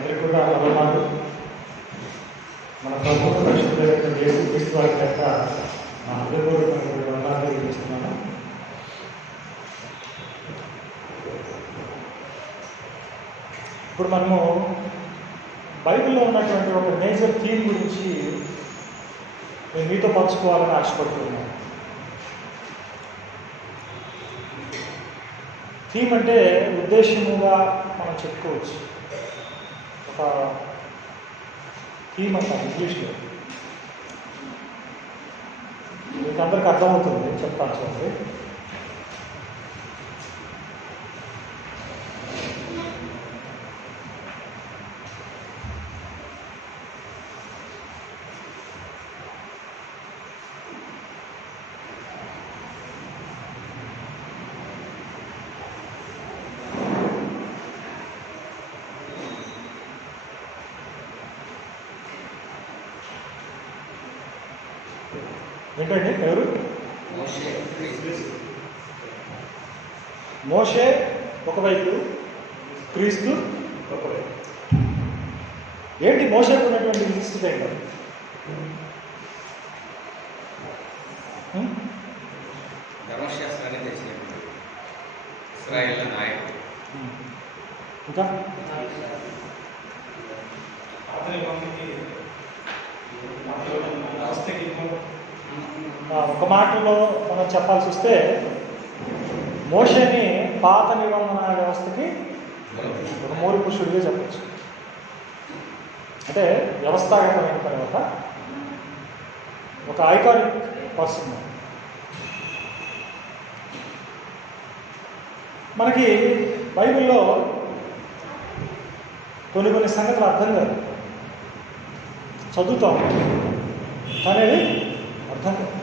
అందరికీ కూడా వందనాలు. మన ప్రభుత్వ పరిశుద్ధ యేసుక్రీస్తు వారి యొక్క నా హృదయపూర్వకమైన వందనాలు తెలియజేస్తున్నాను. ఇప్పుడు మనము బైబిల్లో ఉన్నటువంటి ఒక మేజర్ థీమ్ గురించి నేను మీతో పంచుకోవాలని ఆశపడుతున్నాను. థీమ్ అంటే ఉద్దేశముగా మనం చెప్పుకోవచ్చు. ఒక థీమ్ అంటారు ఇంగ్లీష్లో. మీకు అందరికి అర్థమవుతుంది, చెప్తాను చూడండి. ఏంటండి ఎవరు? మోషే ఒకవైపు, క్రీస్తు ఒకవైపు. ఏంటి మోషేకు ఉన్నటువంటి విశిష్టత ఏంటి? ధర్మశాస్త్రాన్ని తెచ్చినప్పుడు ఇశ్రాయేలు నాయకుడు. ఇంకా ఒక మాటలో మనం చెప్పాల్సి వస్తే మోషేని పాత నిబంధన వ్యవస్థకి ఒక మూల పురుషుడిగా చెప్పచ్చు. అంటే వ్యవస్థాగతమైన తర్వాత ఒక ఐకానిక్ పర్సన్. మనకి బైబిల్లో కొన్ని సంగతులు అర్థం కాదు, చదువుతాం కానీ అర్థం కాదు.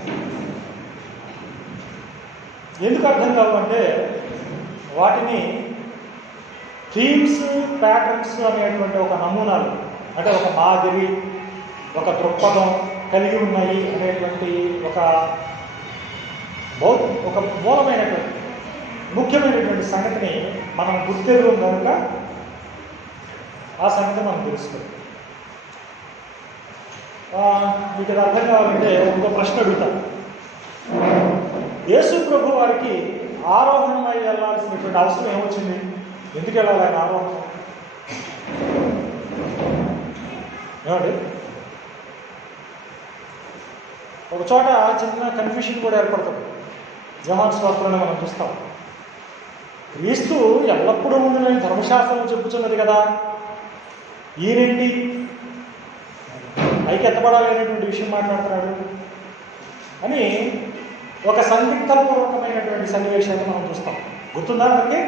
ఎందుకు అర్థం కావంటే వాటిని థీమ్స్, ప్యాటర్న్స్ అనేటువంటి ఒక నమూనాలు, అంటే ఒక మాదిరి, ఒక దృక్పథం కలిగి ఉన్నాయి అనేటువంటి ఒక మూలమైనటువంటి ముఖ్యమైనటువంటి సంగతిని మనం గుర్తెరుగు కనుక ఆ సంగతి మనం తెలుసుకోవాలి. మీకు ఇది అర్థం కావాలంటే ఇంకో ప్రశ్న అడుగుతాను. యేసు ప్రభు వారికి ఆరోహణమై వెళ్ళాల్సినటువంటి అవసరం ఏమొచ్చింది? ఎందుకు వెళ్ళాలి ఆయన ఆరోహణం? ఏమండి, ఒక చోట చిన్న కన్ఫ్యూషన్ కూడా ఏర్పడుతుంది. యోహాను సువార్తలోనే మనం చూస్తాం. క్రీస్తు ఎల్లప్పుడూ ఉందని ధర్మశాస్త్రం చెప్పుచున్నది కదా, ఈయనేంటి పైకి ఎత్తబడాలనేటువంటి విషయం మాట్లాడుతున్నాడు అని ఒక సందిగ్ధపూర్వకమైనటువంటి సన్నివేశాన్ని మనం చూస్తాం. గుర్తుందా మనకి?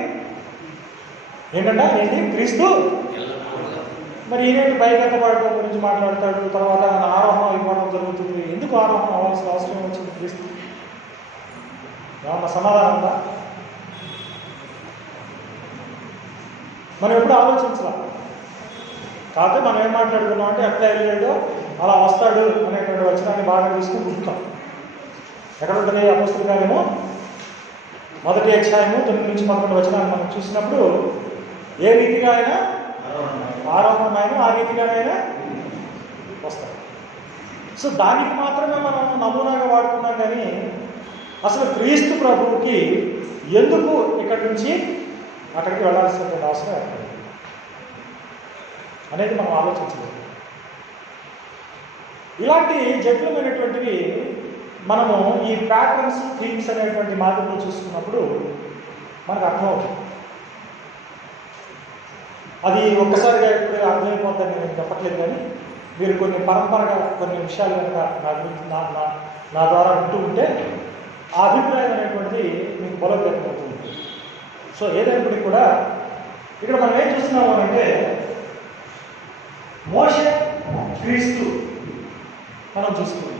ఏంటి క్రీస్తు మరి ఈయనేంటి పైకి ఎత్తబడటం గురించి మాట్లాడతాడు, తర్వాత ఆరోహణం అయిపోవడం జరుగుతుంది. ఎందుకు ఆరోహణం అవ్వాల్సిన అవసరం వచ్చింది క్రీస్తు? ఏమన్నా సమాధానం ఉందా? మనం ఎప్పుడు ఆలోచించాల. కాకపోతే మనం ఏం మాట్లాడుకున్నాం అంటే ఎట్లా వెళ్ళాడో అలా వస్తాడు అనేటువంటి వచనాన్ని బాగా తీసుకుని గుర్తుతాం. ఎక్కడ ఉంటుంది? అపొస్తలుల కార్యము 1వ అధ్యాయము 9-11 వచనాన్ని మనం చూసినప్పుడు ఏ రీతిగా అయినా ఆరోహణమైన ఆ రీతిగానైనా వస్తాడు. సో దానికి మాత్రమే మనం నమూనాగా వాడుకున్నాం. కానీ అసలు క్రీస్తు ప్రభువుకి ఎందుకు ఇక్కడి నుంచి అక్కడికి వెళ్ళాల్సినటువంటి అవసరం ఏర్పడింది అనేది మనం ఆలోచించలేదు. ఇలాంటి జటిలమైనటువంటివి మనము ఈ ప్యాటర్న్స్, థీమ్స్ అనేటువంటి మాటల్లో చూసుకున్నప్పుడు మనకు అర్థమవుతుంది. అది ఒక్కసారిగా ఇప్పుడు అర్థమైపోతుందని నేను చెప్పట్లేదు, కానీ మీరు కొన్ని పరంపరగా కొన్ని విషయాలు కనుక నా ద్వారా వింటూ ఉంటే ఆ అభిప్రాయం అనేటువంటిది మీకు బలోపేతమవుతుంది. సో ఏదైనప్పటికీ కూడా ఇక్కడ మనం ఏం చూస్తున్నాము అంటే మోషే, క్రీస్తు మనం చూసుకున్నాం.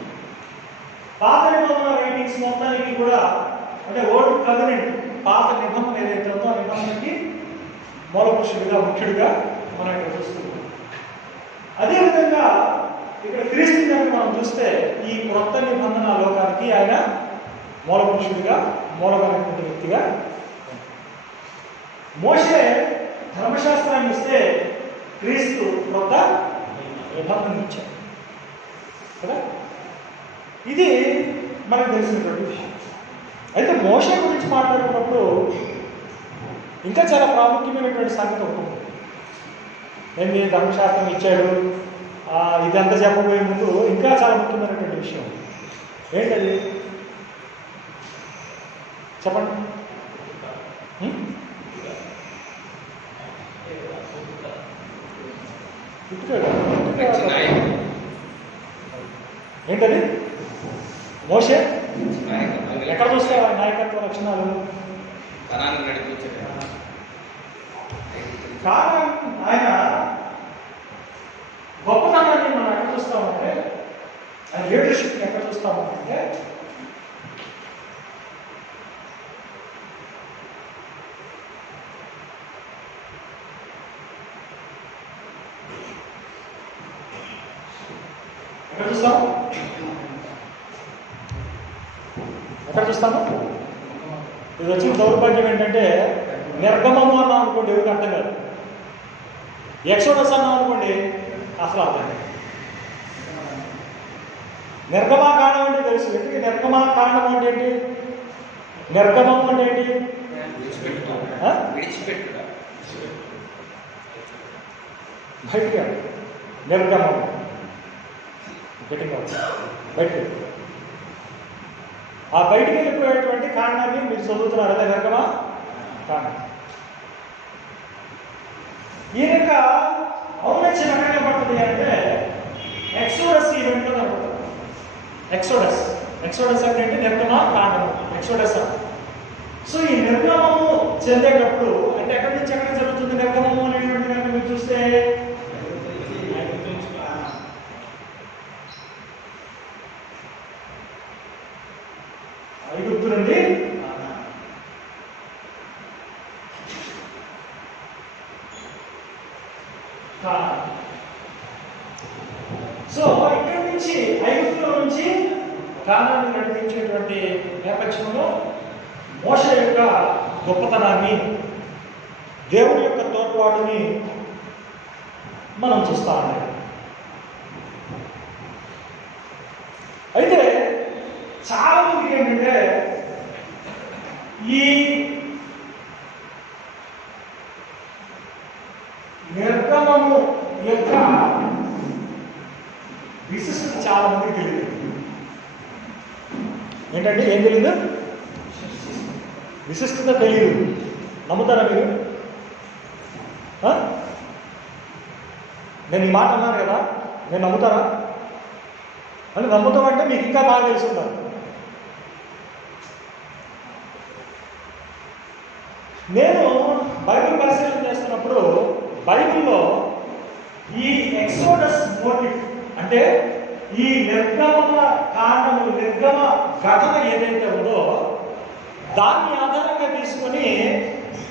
పాత నిబంధన రైటింగ్స్ మొత్తానికి కూడా, అంటే ఓల్డ్ కవెనెంట్ పాత నిబంధన ఏదైతే ఉందో ఆ నిబంధనకి మూల పురుషుడిగా, ముఖ్యుడిగా మనం ఇక్కడ చూస్తున్నాం. అదేవిధంగా ఇక్కడ క్రీస్తు కనుక మనం చూస్తే ఈ కొత్త నిబంధన లోకానికి ఆయన మూల పురుషుడిగా, మూలమైనటువంటి వ్యక్తిగా. మోషే ధర్మశాస్త్రాన్ని ఇస్తే క్రీస్తు క్రొత్త నిబంధన ఇచ్చాడు కదా. ఇది మనకు తెలిసినటువంటి విషయం. అయితే మోషే గురించి మాట్లాడుకున్నప్పుడు ఇంకా చాలా ప్రాముఖ్యమైనటువంటి సంగతి ఉంటుంది. ఏంటి, ధర్మశాస్త్రం ఇచ్చాడు, ఇదంతా చెప్పబోయే ముందు ఇంకా చాలా ముఖ్యమైనటువంటి విషయం ఏంటది చెప్పండి. ఏంటది మోషే ఎక్కడ చూస్తావు ఆ నాయకత్వ లక్షణాలు? కారణం ఆయన గొప్పతనాన్ని మనం ఎక్కడ చూస్తామంటే, ఆయన లీడర్షిప్ని ఎక్కడ చూస్తామంటే ఎక్కడ చూస్తాము? ఇది వచ్చిన దౌర్భాగ్యం ఏంటంటే, నిర్గమము అన్నాం అనుకోండి ఎవరికి అర్థం కాదు, ఎక్సోడస్ అన్నాం అనుకోండి అసలు అర్థం కాదు. నిర్గమాకాండం అంటే తెలుసు. ఎందుకు నిర్గమాకాండం అంటే ఏంటి? నిర్గమం అంటే ఏంటి? బయటికి నిర్గమం గట్టిగా బయటికి, ఆ బయటికి వెళ్ళిపోయేటువంటి కాండాన్ని మీరు చదువుతున్నారు అదే నిర్గమా కాండం. ఈ యొక్క ఔన్నత్యం ఎక్కడ కనపడుతుంది అంటే ఎక్సోడస్ ఈవెంట్లో కనపడుతుంది. ఎక్సోడస్ అంటే నిర్గమా కాండము, ఎక్సోడస్. సో ఈ నిర్గమము చెందేటప్పుడు అంటే ఎక్కడి నుంచి ఎక్కడ జరుగుతుంది నిర్గమము అనేటువంటి కనుక మీరు చూస్తే ఐగుప్తు నుండి సో ఇక్కడి నుంచి ఐగుప్తులో నుంచి కానాన్ని నడిపించేటువంటి నేపథ్యంలో మోషే యొక్క గొప్పతనాన్ని, దేవుని యొక్క తోడ్పాటుని మనం చూస్తా ఉన్నాం. అయితే చాలా మందికి ఏంటంటే ఈ నిర్గమము యొక్క విశిష్టత చాలా మందికి తెలియదు. ఏంటంటే ఏం తెలియదు? విశిష్టత తెలియదు. నమ్ముతారా మీరు? నేను ఈ మాట అన్నాను కదా, నేను నమ్ముతారా? అని నమ్ముతామంటే మీకు ఇంకా బాగా తెలుసుంటారు. నేను బైబిల్ పరిశీలన చేస్తున్నప్పుడు బైబిల్లో ఈ ఎక్సోడస్ మోటివ్ అంటే ఈ నిర్గమ కాండము, నిర్గమ ఘటన ఏదైతే ఉందో దాన్ని ఆధారంగా తీసుకొని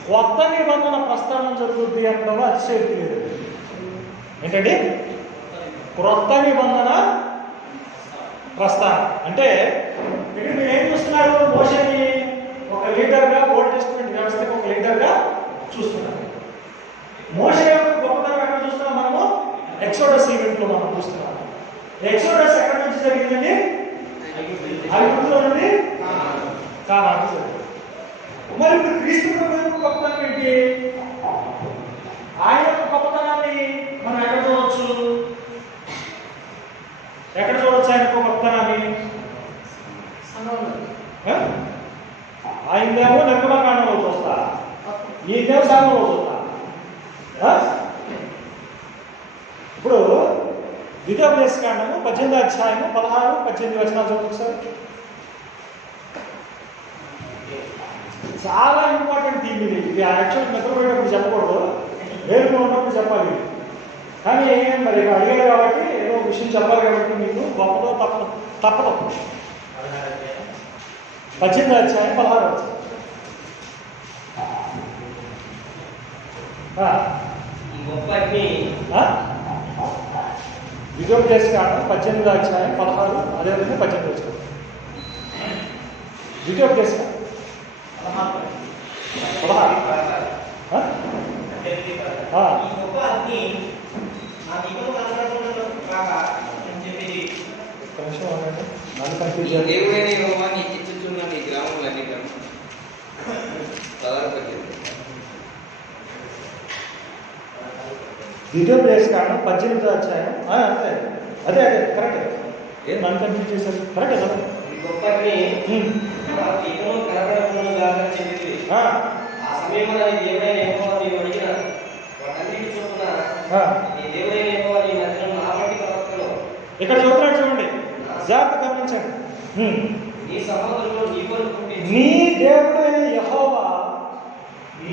కొత్త నిబంధన ప్రస్థానం జరుగుద్ది అనడం అతిశయోక్తి లేదు. ఏంటండి క్రొత్త నిబంధన ప్రస్థానం అంటే ఇక్కడ మీరు ఏం చూస్తున్నారు? మోషేని ఒక లీడర్గా, ఓల్డ్ టెస్టిమెంట్ వ్యవస్థకు ఒక లీడర్గా చూస్తున్నారు. మోషే యొక్క గొప్పతనం ఎక్కడ చూస్తున్నాం మనము? ఎక్సోడస్ ఈవెంట్లో మనం చూస్తున్నాం. ఎక్సోడస్ ఎక్కడి నుంచి జరిగిందండి? ఐగుప్తులో నుండి కానానుకు జరిగింది. మరి ఇప్పుడు క్రీస్తు యొక్క గొప్పతనం ఏంటి? ఆయన యొక్క గొప్పతనాన్ని మనం ఎక్కడ చూడవచ్చు? ఎక్కడ చూడవచ్చు ఆయన యొక్క గొప్పతనాన్ని? ఆయనదేమో నిర్గమకాండంలో చూస్తా, ఈ దేవస్థానంలో చూస్తా. ఇప్పుడు ద్వితీయోపదేశకాండము 18వ అధ్యాయము 16-18 వచనాలు చూడండి సార్. చాలా ఇంపార్టెంట్ థీమ్ ఇది. ఇది యాక్చువల్ నిద్రపోయేటప్పుడు చెప్పకూడదు, వేరుగా ఉన్నప్పుడు చెప్పాలి. కానీ మరి అడిగారు కాబట్టి ఏదో విషయం చెప్పాలి కాబట్టి మీకు గొప్పదో తప్పదు. 18వ అధ్యాయం 16వ వచనం. ద్వితీయోపదేశకాండం 18వ అధ్యాయం 16, అదేవిధంగా 18వ వచనం. ద్వితీయోపదేశకాండం 16. ఒక్క నిమిషం ఉండండి. నన్ను నీ కన్ఫ్యూజ్ చేయాలి. దేవుడైన యెహోవా నీకు ఇచ్చుచున్న నీ గ్రామములన్నిటను ప్రధానపతి ద్వితీయోపదేశకాండం 18వ అధ్యాయం. అంతే అదే అదే కరెక్ట్. ఏం నన్ను కన్ఫ్యూజ్ చేశారు? కరెక్ట్ కదా? గొప్పని ఉమ్. నాకు ఇకను కనబడకుండా గాక చెప్పింది. ఆ, ఆ సమయంలో నీ దేవుడైన యెహోవా నీవు అడిగిన వాటన్నిటి చొప్పున ఆ. నీ దేవుడైన యెహోవా నీ మధ్యలో నా వంటి ప్రవక్తను ఇక్కడ చూస్తున్నాడు చూడండి, జాగ్రత్త గమనించండి. ఉమ్. నీ సహోదరులు నీ కొరకు పుట్టించి నీ దేవుడైన యెహోవా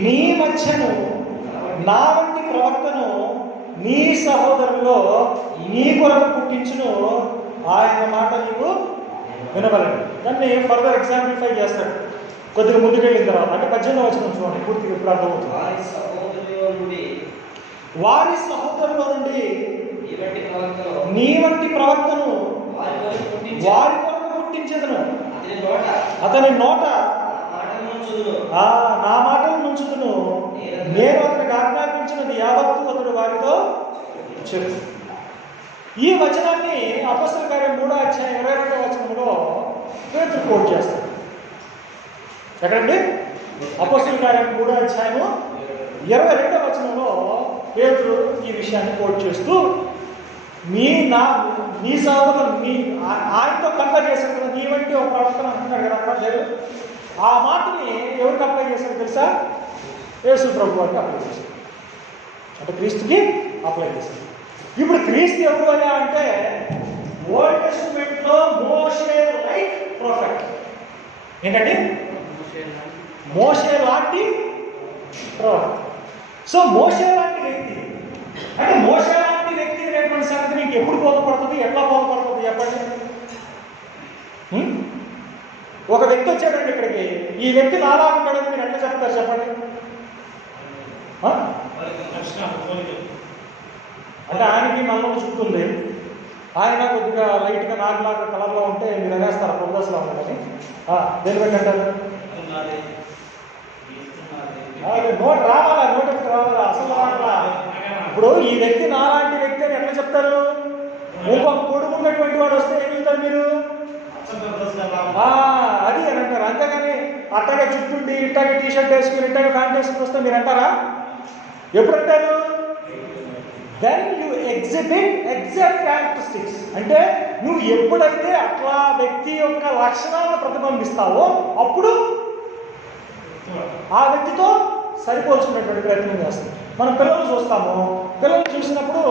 నీ మధ్యను నా వంటి ప్రవక్తను నీ సహోదరుల్లో నీ కొరకు పుట్టించును, ఆయన మాట నీకు వినబలండి. దాన్ని ఫర్దర్ ఎగ్జాంప్లిఫై చేస్తాడు కొద్దిగా ముందుకెళ్ళిన తర్వాత. అంటే 18వ వచనం చూడండి, పూర్తిగా ఇప్పుడు అర్థమవుతుంది. వారి సహోదరులో నుండి వారి సహోదరుల నుండి ఈ వంటి ప్రవక్తను నీ వంటి ప్రవక్తను వారి కొరకు పుట్టించి వారి కొరకు పుట్టించదను, అతని నోట అతని నోట నా మాటలను చదువును. నా మాటలు నుంచుదును, నేను అతనికి ఆజ్ఞాపించినది యావత్తు అతడు వారితో చెప్పు. ఈ వచనాన్ని అపొస్తలుల కార్యం 3వ అధ్యాయం 22వ వచనంలో పేతురు కోట్ చేస్తాడు. ఎక్కడండి? అపొస్తలుల కార్యం 3వ అధ్యాయము 22వ వచనంలో పేతురు ఈ విషయాన్ని కోట్ చేస్తూ నీ సహోదరులు ఆయనతో కంపేర్ చేశారు కదా, నీ వంటి ఒక ప్రవర్తన అంటున్నాడు కదా అక్కడ దేవుడు. ఆ మాటని ఎవరికి అప్లై చేశారు తెలుసా? యేసు ప్రభు వారికి అప్లై చేశారు, అంటే క్రీస్తుకి అప్లై చేశారు. ఇప్పుడు క్రీస్తు ఎవరు అని అంటే ఓల్డ్ టెస్టిమెంట్ లో మోషే లైక్ ప్రొఫెట్. ఏంటండి? మోషే లాంటి ప్రొఫెట్. సో మోషే లాంటి వ్యక్తి అంటే మోషే లాంటి వ్యక్తి అనేటువంటి సంగతి మీకు ఎప్పుడు బోధపడుతుంది, ఎట్లా బోధపడుతుంది చెప్పండి. ఒక వ్యక్తి వచ్చాడండి ఇక్కడికి, ఈ వ్యక్తి నాలా ఉంటాడని మీరు ఎట్లా చెప్తారు చెప్పండి? అంటే ఆయనకి నల్లని చుట్టూ ఉంది, ఆయన కొద్దిగా లైట్గా నాకులాగా కలర్లో ఉంటే మీరు అనేస్తారు పొందసలా ఉందని. దేని బట్టి అంటారు? నోట్ రావాలా, నోటికి రావాలా, అసలు రావాలా. ఇప్పుడు ఈ వ్యక్తి నాలాంటి వ్యక్తి అని ఎట్లా చెప్తారు? ఇంకొక కొడుకున్నటువంటి వాడు వస్తే ఏం చెప్తారు మీరు? అది అని అంటారు. అంతేగాని అట్టగా చుట్టుండి ఇట్టగా టీషర్ట్ వేసుకుని ఇట్టగా ప్యాంట్ వేసుకుని వస్తే మీరు అంటారా? ఎప్పుడు అంటారు? Then you exhibit exact characteristics. అంటే నువ్వు ఎప్పుడైతే అట్లా వ్యక్తి యొక్క లక్షణాలను ప్రతిబింబిస్తావో అప్పుడు ఆ వ్యక్తితో సరిపోల్చుకునేటువంటి ప్రయత్నం చేస్తాం. మనం పిల్లలు చూస్తాము, పిల్లలు చూసినప్పుడు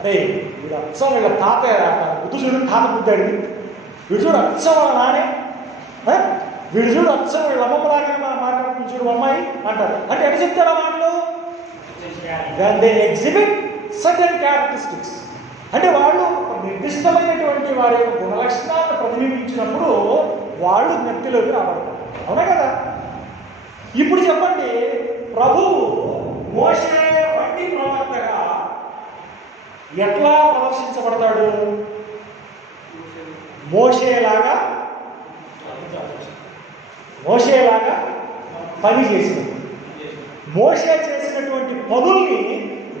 అరే వీడు అచ్చం వీళ్ళ తాతయ్య బుద్ధు చూడు, తాత బుద్ధాడు, వీడు చూడు అచ్చం వాళ్ళ నానే, వీడు చూడు అచ్చం వీళ్ళ అమ్మమ్మలాగా మాట్లాడుతుంది చూడు అమ్మాయి అంటారు. అంటే ఎట్లా చెప్తారు ఆ మాటలు? They exhibit certain characteristics. అంటే వాళ్ళు నిర్దిష్టమైనటువంటి వారి యొక్క గుణలక్షణాలను ప్రతిబింబించినప్పుడు వాళ్ళు వ్యక్తిలోకి రాబడతారు. అవునా కదా? ఇప్పుడు చెప్పండి, ప్రభువు మోషే వంటి ప్రవక్తగా ఎట్లా ప్రదర్శించబడతాడు? మోషేలాగా పని చేసినది. మోషే చేసినటువంటి పనుల్ని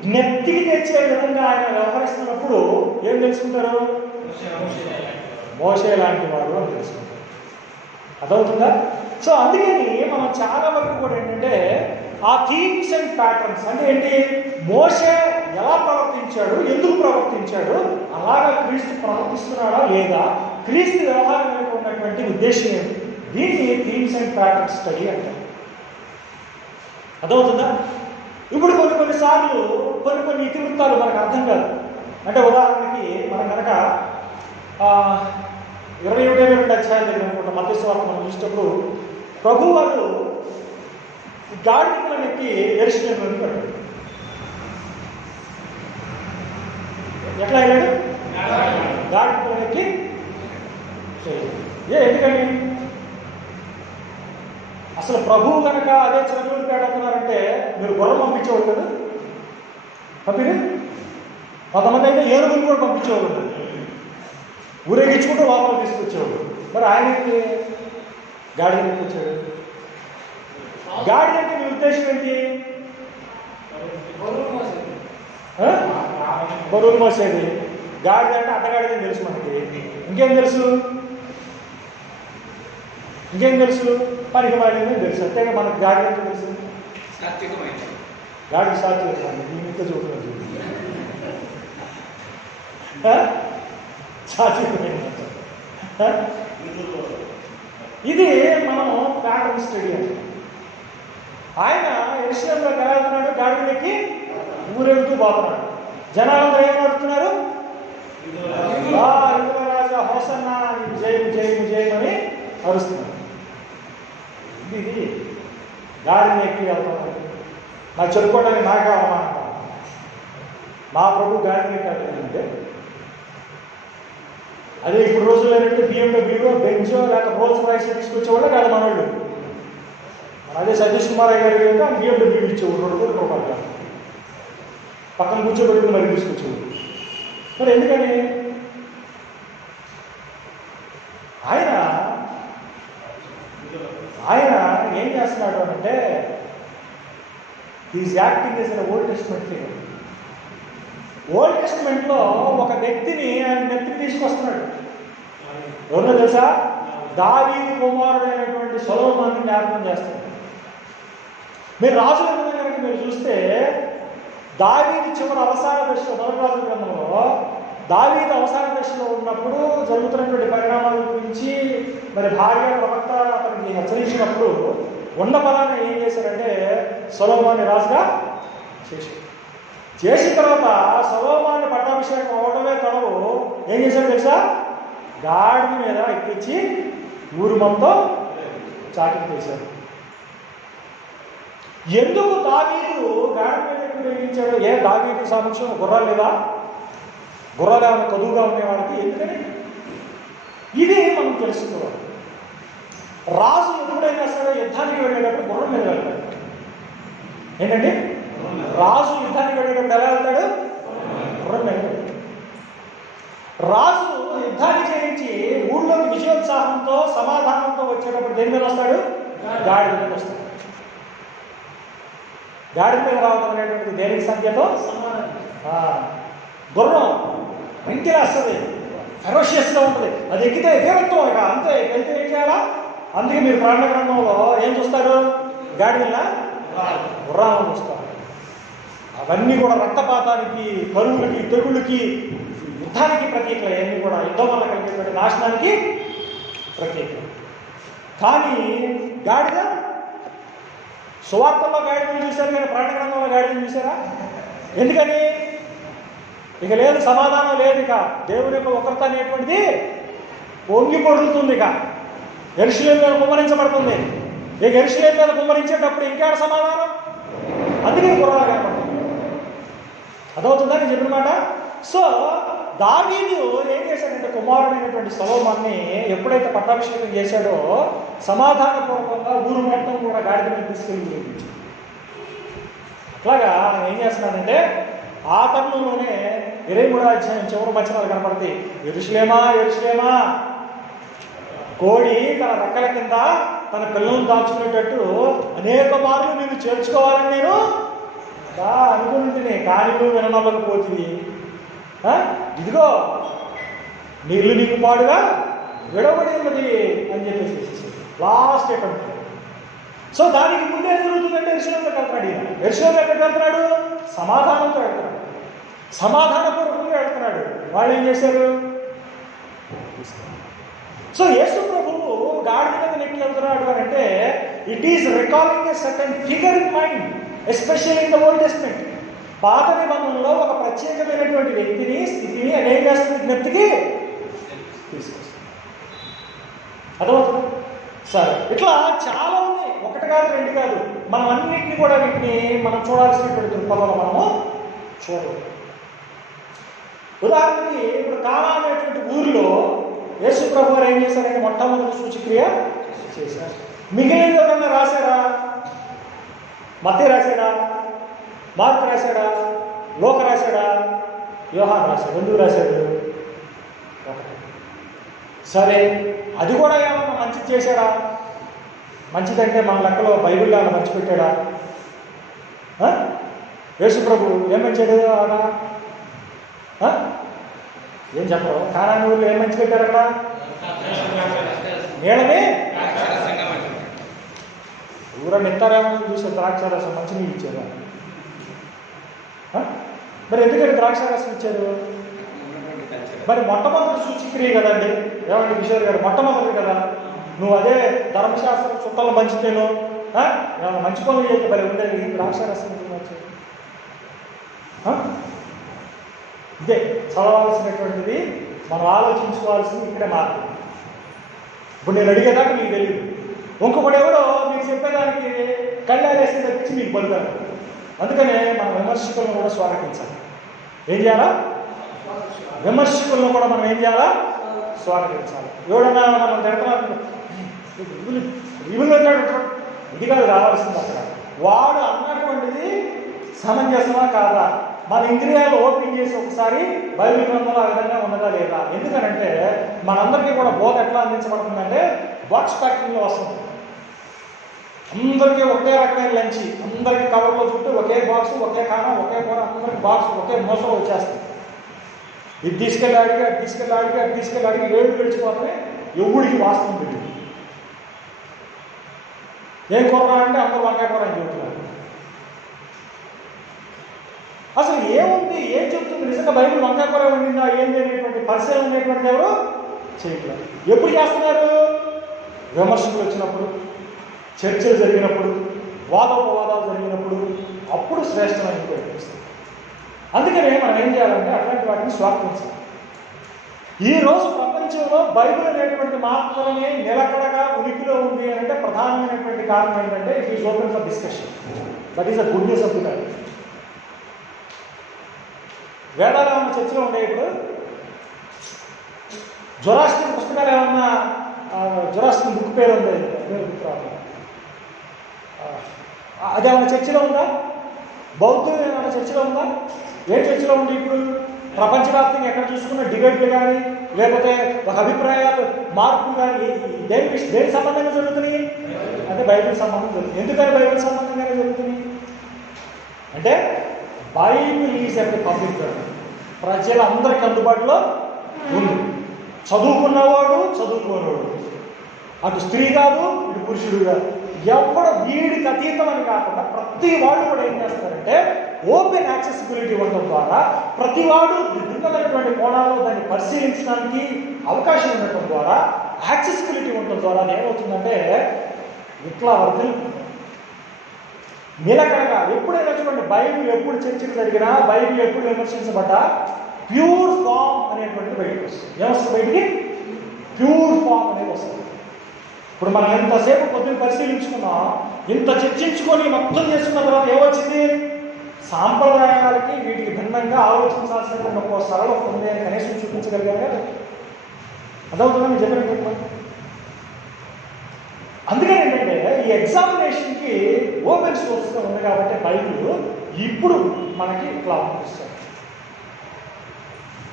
జ్ఞప్తికి తెచ్చే విధంగా ఆయన వ్యవహరిస్తున్నప్పుడు ఏం తెలుసుకుంటారు? మోషే లాంటి వాడు అని తెలుసుకుంటారు. అదవుతుందా? సో అందుకని మనం చాలా వరకు కూడా ఏంటంటే ఆ థీమ్స్ అండ్ ప్యాటర్న్స్ అంటే ఏంటి, మోషే ఎలా ప్రవర్తించాడు, ఎందుకు ప్రవర్తించాడు, అలాగా క్రీస్తు ప్రవర్తిస్తున్నాడా లేదా, క్రీస్తు వ్యవహారం వెనుక ఉన్నటువంటి ఉద్దేశం ఏంటి, దీన్ని థీమ్స్ అండ్ ప్యాటర్న్స్ స్టడీ అంటారు. అదవుతుందా? ఇప్పుడు కొన్నిసార్లు కొన్ని ఇతివృత్తాలు మనకు అర్థం కాదు. అంటే ఉదాహరణకి మనం కనుక 21-22 అధ్యాయాలు దగ్గర అనుకుంటాం మత్తయి సువార్త మనం చూసేటప్పుడు ప్రభు వారు గాడిదలను ఎక్కి యెరూషలేములోకి వెళ్ళాడు. ఎట్లా వెళ్ళాడు? గాడిదలను ఎక్కి. ఎందుకని? అసలు ప్రభువు కనుక అదే చదువులు పెడుతున్నారంటే మీరు గుర్రం పంపించేవాళ్ళు కదా, పంపిణీ కొంతమంది అయితే ఏనుగులు కూడా పంపించేవాళ్ళు, ఊరేగించుకుంటూ లోపల తీసుకొచ్చేవాడు. మరి ఆయనకి గాడి తీసుకొచ్చాడు. గాడి అంటే మీ ఉద్దేశం ఏంటి? బరువులు మోసేది. గాడిద అంటే అడ్డగాడిదని తెలుసు మనకి. ఇంకేం తెలుసు? పనికి మారిందని తెలుసు. అంతేగా మనకు గాడిద అంటే తెలుసు. సాత్వికమైన గాడిద సాత్వికం దీనితో చూడలేదు. సాత్వికమైన ఇది మనం ప్యాటర్న్ స్టడీ అంటే. ఆయన యెరూషలేములో వెళ్తున్నాడు, గాడిదకి ఊరెళ్తూ పోతున్నాడు. జనాలందరూ ఏం నడుస్తున్నారు? రాజా హోసన్నా జయం జయం జయం అని అరుస్తున్నారు. ఇది గాడిని ఎక్కి వెళ్తున్నాడు. నాకు చెప్పుకోవడానికి నాకే అవమానం. మా ప్రభు గాడిని ఎక్కాలంటే అదే ఇప్పుడు రోజుల్లో ఏంటంటే BMW, బెంజో లేకపోతే రోల్స్ రాయిస్ తీసుకొచ్చేవాళ్ళు కాదు మనోళ్ళు. అదే సతీష్ కుమార్ గారి అయితే BMW ఇచ్చేవాడు 2 కోట్ల రూపాయలు. పక్కన కూర్చోబెట్టుకుని మరి తీసుకొచ్చేవాడు. మరి ఎందుకని? ఆయన ఏం చేస్తున్నాడు అంటే is acting as an old testament figure. Old టెస్ట్మెంట్లో ఒక వ్యక్తిని ఆయన నెత్తికి తీసుకొస్తున్నాడు. ఎవరో తెలుసా? దావీదు కుమారుడైనటువంటి సొలొమోనుని జ్ఞాపకం చేస్తాడు. మీరు రాజుల కనుక మీరు చూస్తే దావీదు చివరి అవసాన దశలో, మొదటి రాజుల గ్రంథంలో దావీదు అవసాన దశలో ఉన్నప్పుడు జరుగుతున్నటువంటి పరిణామాల గురించి మరి భార్య ప్రవక్త అతనికి హెచ్చరించినప్పుడు ఉన్న బలాన్ని ఏం చేశారంటే సొలొమోనుని రాజుగా చేసిన తర్వాత సొలొమోను పట్టాభిషేకం అవడమే తడవు ఏం చేశాడు తెలుసా? గాడి మీద ఎక్కించి ఊరు మొత్తం చాటింగ్ చేశారు. ఎందుకు దావీదు గాడి మీద ఎక్కించాడు? దావీదు సమక్షం గుర్రాలు లేదా? గుర్రాలు ఏమైనా కదువుగా ఉండేవాడికి ఎందుకని? ఇది మనం తెలుసుకోవాలి. రాజు ఎప్పుడైనా సరే యుద్ధానికి వెళ్ళేటప్పుడు గుర్రం మీద వెళ్తాడు. ఏంటండి? రాజు యుద్ధానికి వెళ్ళేటప్పుడు ఎలా వెళ్తాడు? గుర్రం మీద వెళ్తాడు. రాజు యుద్ధాన్ని చేయించి ఊళ్ళోకి విజయోత్సాహంతో సమాధానంతో వచ్చేటప్పుడు దేని మీద వస్తాడు? గాడి మీద వస్తాడు. గాడి మీద రావడం అనేటువంటిది దేనికి సంఖ్యతో? గుర్రం వెంకి రాస్తుంది, ఫెరోషియస్గా ఉంటుంది. అది ఎక్కితే వీరత్వం. ఇక అంతే, వెళ్తే ఏం చేయాలా? అందుకే మీరు ప్రాణ గ్రంథంలో ఏం చూస్తారు? గాడిదల్లా గుర్రాలను చూస్తారు. అవన్నీ కూడా రక్తపాతానికి, కరువులకి, తెగుళ్ళకి, యుద్ధానికి ప్రతీకలు. అవన్నీ కూడా యుద్ధం వల్ల కలిగేటువంటి నాశనానికి ప్రతీకలు. కానీ గాడిద సువార్తల్లో గాడిదలు చూశారు కానీ ప్రాణ గ్రంథంలో గాడిదలు చూసారా? ఎందుకని? ఇక లేదు, సమాధానం లేదు. ఇక దేవుని యొక్క ఉగ్రత అనేటువంటిది పొంగి పొడుతుంది. ఇక యెరూషలేము మీద కుమ్మరించబడుతుంది. ఇక యెరూషలేము మీద కుమ్మరించేటప్పుడు ఇంకేడ సమాధానం? అందుకే గుర్రాలు కనపడుతుంది. అదవుతుందా నేను చెప్పిన మాట? సో దావీదు ఏం చేశాడంటే కుమారుడైనటువంటి సొలొమోనుని ఎప్పుడైతే పట్టాభిషేకం చేశాడో సమాధానపూర్వకంగా ఊరు మొత్తం కూడా గాడిద మీద తీసుకెళ్ళి అట్లాగా ఏం చేస్తున్నాడంటే ఆ తరుణంలోనే 23వ అధ్యాయం చివరి వచనాలు కనపడతాయి. యెరూషలేమా యెరూషలేమా, కోడి తన రెక్కల కింద తన పిల్లలను దాచుకునేటట్టు అనేక మార్లు నేను చేర్చుకోవాలని నేను అనుకుంటుంది, కానీ నువ్వు విననవ్వకపోతుంది. ఇదిగో నీళ్ళు నీకు పాడుగా విడవడి ఉన్నది అని చెప్పేసి లాస్ట్ అటెంప్ట్. సో దానికి ముందే జరుగుతుందంటే యెరూషలేములోకి వెళ్తున్నాడు. యెరూషలేము ఎక్కడికి వెళ్తున్నాడు? సమాధానంతో వెళ్తున్నాడు, సమాధానపూర్వకంగా వెళ్తున్నాడు. వాళ్ళు ఏం చేశారు? సో యేసు ప్రభువు గాడి మీద నెక్కి వెళ్తున్నాడు అని అంటే it is recalling a certain figure in mind, especially in the old testament. పాత నిబంధనలో ఒక ప్రత్యేకమైనటువంటి వ్యక్తిని, స్థితిని అనేక జ్ఞప్తికి తీసుకొస్తుంది. అర్థమవుతుంది? సరే, ఇట్లా చాలా ఉన్నాయి, ఒకటి కాదు రెండు కాదు. మనం అన్నింటినీ కూడా వీటిని మనం చూడాల్సినటువంటి దృక్పథంలో మనము చూడాలి. ఉదాహరణకి ఇప్పుడు కానా అనేటువంటి ఊరిలో యేసు ప్రభు వారు ఏం చేశారంటే మొట్టమొదటి సూచక్రియ చేశారు. మిగిలిన ఎవరన్నా రాశారా? మత్తయి రాశాడా? మార్కు రాశాడా? లోక రాశాడా? యోహాను రాశాడు. ఎందుకు రాశాడు? సరే, అది కూడా ఏమన్నా మంచిది చేశాడా? మంచిదంటే మన లెక్కలో బైబిల్లో ఆయన మంచి పెట్టాడా? యేసు ప్రభు ఏం మంచాడు? ఆయన ఆ? ఏం చెప్పరు? కానాని ఊళ్ళో ఏం మంచి పెట్టారు అక్కడ? నీళ్ళని రసంగా ఉంటుంది. ఊరని ఇస్తారేమో చూసే ద్రాక్షారసం మంచి నీళ్ళు ఇచ్చారు. ఆ? మరి ఎందుకని ద్రాక్షారసం ఇచ్చారు? ఉన్నటువంటి కల్చర్. మరి మొట్టమొదటి సూచిక్రియ కదండి. ఏమండి కిషోర్ గారు? మొట్టమొదటి కదా. నువ్వు అదే ధర్మశాస్త్రం చుట్టాలు మంచితేను ఏమన్నా మంచి పనులు చేయక మరి ఉండేది ఈ ద్రాక్షారసం ఎందుకు వచ్చేది? ఇదే చదవాల్సినటువంటిది. మనం ఆలోచించుకోవాల్సింది ఇక్కడే మార్పు. ఇప్పుడు నేను అడిగేదాకా మీకు తెలియదు. ఇంకొకటి ఎవడో మీకు చెప్పేదానికి కళ్ళారేసి తప్పించి మీకు పలుతారు. అందుకనే మన విమర్శకులను కూడా స్వాగతించాలి. ఏం చేయాలా? విమర్శకులను కూడా మనం ఏం చేయాలా? స్వాగతించాలి. ఎవడన్నా మనం తిడతాడు, ఇది కాదు రావాల్సింది అక్కడ. వాడు అన్నటువంటిది సమంజసమా కాదా? మన ఇంద్రియాలు ఓపెన్ చేసి ఒకసారి బైబిల్ గ్రంథంలో ఆ విధంగా ఉన్నదా లేదా? ఎందుకనంటే మనందరికీ కూడా బోధ ఎట్లా అందించబడుతుందంటే బాక్స్ ప్యాకింగ్లో వస్తుంది. అందరికీ ఒకే రకమైన లంచ్, అందరికీ కవర్లో చుట్టూ ఒకే బాక్స్, ఒకే కానా, ఒకే కూర, అందరికి బాక్స్ ఒకే మోసలో వచ్చేస్తుంది. ఇది తీసుకెళ్ళాడికి, అది తీసుకెళ్ళాడికి, అది తీసుకెళ్ళాడికి 7 గడిచిపోతాయి. ఎవడికి వాస్తవం తెలియదు. ఏం కూర అంటే అందరూ వంకాయ కూర అని చెబుతున్నారు. అసలు ఏముంది, ఏం చెప్తుంది? నిజంగా బైబిల్ వంకాయ కూర ఉండిందా ఏంది అనేటువంటి పరిశీలన అనేటువంటి ఎవరు చేయట్లేదు. ఎప్పుడు చేస్తున్నారు? విమర్శకులు వచ్చినప్పుడు, చర్చలు జరిగినప్పుడు, వాదోపవాదాలు జరిగినప్పుడు, అప్పుడు శ్రేష్టమైన ఉపయోగిస్తుంది. అందుకనే మనం ఏం చేయాలంటే అట్లాంటి వాటిని స్వాగతించాలి. ఈరోజు ప్రపంచంలో బైబిల్ అనేటువంటి మాత్రమే నిలకడగా ఉనికిలో ఉంది అంటే ప్రధానమైనటువంటి కారణం ఏంటంటే it is open for discussion. That is the good news of the Bible. వేదాలు ఏమన్నా చర్చలో ఉండే ఇప్పుడు జొరాస్ట్రియన్ పుస్తకాలు ఏమన్నా జొరాస్ట్రియన్ బుక్ పేరు ఉంది, పేరు గుర్తురాదు. అదేమన్నా చర్చలో ఉందా? బౌద్ధం ఏమైనా చర్చలో ఉందా? ఏ చర్చలో ఉంది? ఇప్పుడు ప్రపంచవ్యాప్తంగా ఎక్కడ చూసుకున్న డిబేట్లు కానీ లేకపోతే ఒక అభిప్రాయాలు మార్పు కానీ దేనికి సంబంధంగా జరుగుతున్నాయి అంటే బైబిల్ సంబంధం జరుగుతుంది. ఎందుకని బైబిల్ సంబంధంగానే జరుగుతుంది అంటే Bible is at the public domain. ప్రజలందరికీ అందుబాటులో ఉంది. చదువుకున్నవాడు, చదువుకోనవాడు, అటు స్త్రీ కాదు, ఇటు పురుషుడు కాదు, ఎవడు వీడికి అతీతం అని కాకుండా ప్రతి వాళ్ళు కూడా ఏం చేస్తారంటే ఓపెన్ యాక్సెసిబిలిటీ ఉండడం ద్వారా ప్రతి వాడు భిన్నమైనటువంటి కోణాల్లో దాన్ని పరిశీలించడానికి అవకాశం ఉండటం ద్వారా యాక్సెసిబిలిటీ ఉండటం ద్వారా ఏమవుతుందంటే ఇట్లా వర్ధులు నిలకడగా ఎప్పుడైనా చూడండి. బైబిల్ ఎప్పుడు చర్చలు జరిగినా, బైబిల్ ఎప్పుడు విమర్శించబడ్డా ప్యూర్ ఫామ్ అనేటువంటి బయటకు వస్తుంది. ఏమొస్తుంది బయటికి? ప్యూర్ ఫామ్ అనేది వస్తుంది. ఇప్పుడు మనం ఎంతసేపు పొద్దున్న పరిశీలించుకున్నాం, ఇంత చర్చించుకొని మొత్తం చేసుకున్న తర్వాత ఏమొచ్చింది? సాంప్రదాయాలకి వీటికి భిన్నంగా ఆలోచించాల్సినటువంటి ఒక సరళత ఉంది అని కనీసం చూపించగలిగారు కదా. అదవుతుందని నేను చెప్పిన. అందుకని ఏంటంటే ఈ ఎగ్జామినేషన్కి ఓపెన్ సోర్స్గా ఉంది కాబట్టి బైబిల్ ఇప్పుడు మనకి ఇట్లా అనిపిస్తుంది.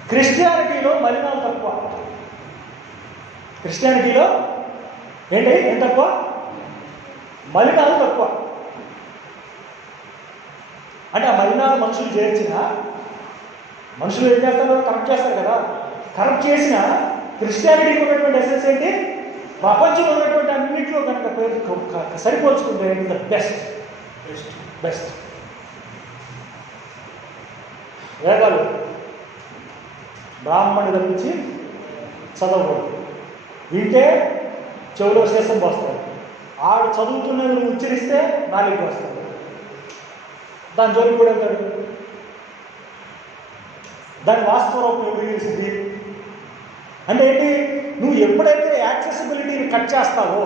క్రిస్టియానిటీలో మలినాలు తక్కువ. క్రిస్టియానిటీలో ఏం తక్కువ? మలినాలు తక్కువ. అంటే ఆ మలినాలు మనుషులు చేర్చిన మనుషులు ఏం చేస్తారు? కరెక్ట్ చేస్తారు కదా. కరెక్ట్ చేసిన క్రిస్టియానిటీకి ఉన్నటువంటి ఎసెన్స్ ఏంటి? ప్రపంచంలో ఉన్నటువంటి అన్నింటిలో కనుక పేరు సరిపోల్చుకుంటే ద బెస్ట్ బెస్ట్ వేదాలు బ్రాహ్మణుడు తప్పించి చదవకూడదు. వింటే చెవులో శేషం పోస్తాడు. ఆడు చదువుతున్నది నువ్వు ఉచ్చరిస్తే నాలుగు వస్తాడు. దాని జోలికి కూడా వెళ్తాడు. దాని వాస్తవ రూపం ఎప్పుడు తెలిసింది అంటే ఏంటి? నువ్వు ఎప్పుడైతే యాక్సెసిబిలిటీని కట్ చేస్తావో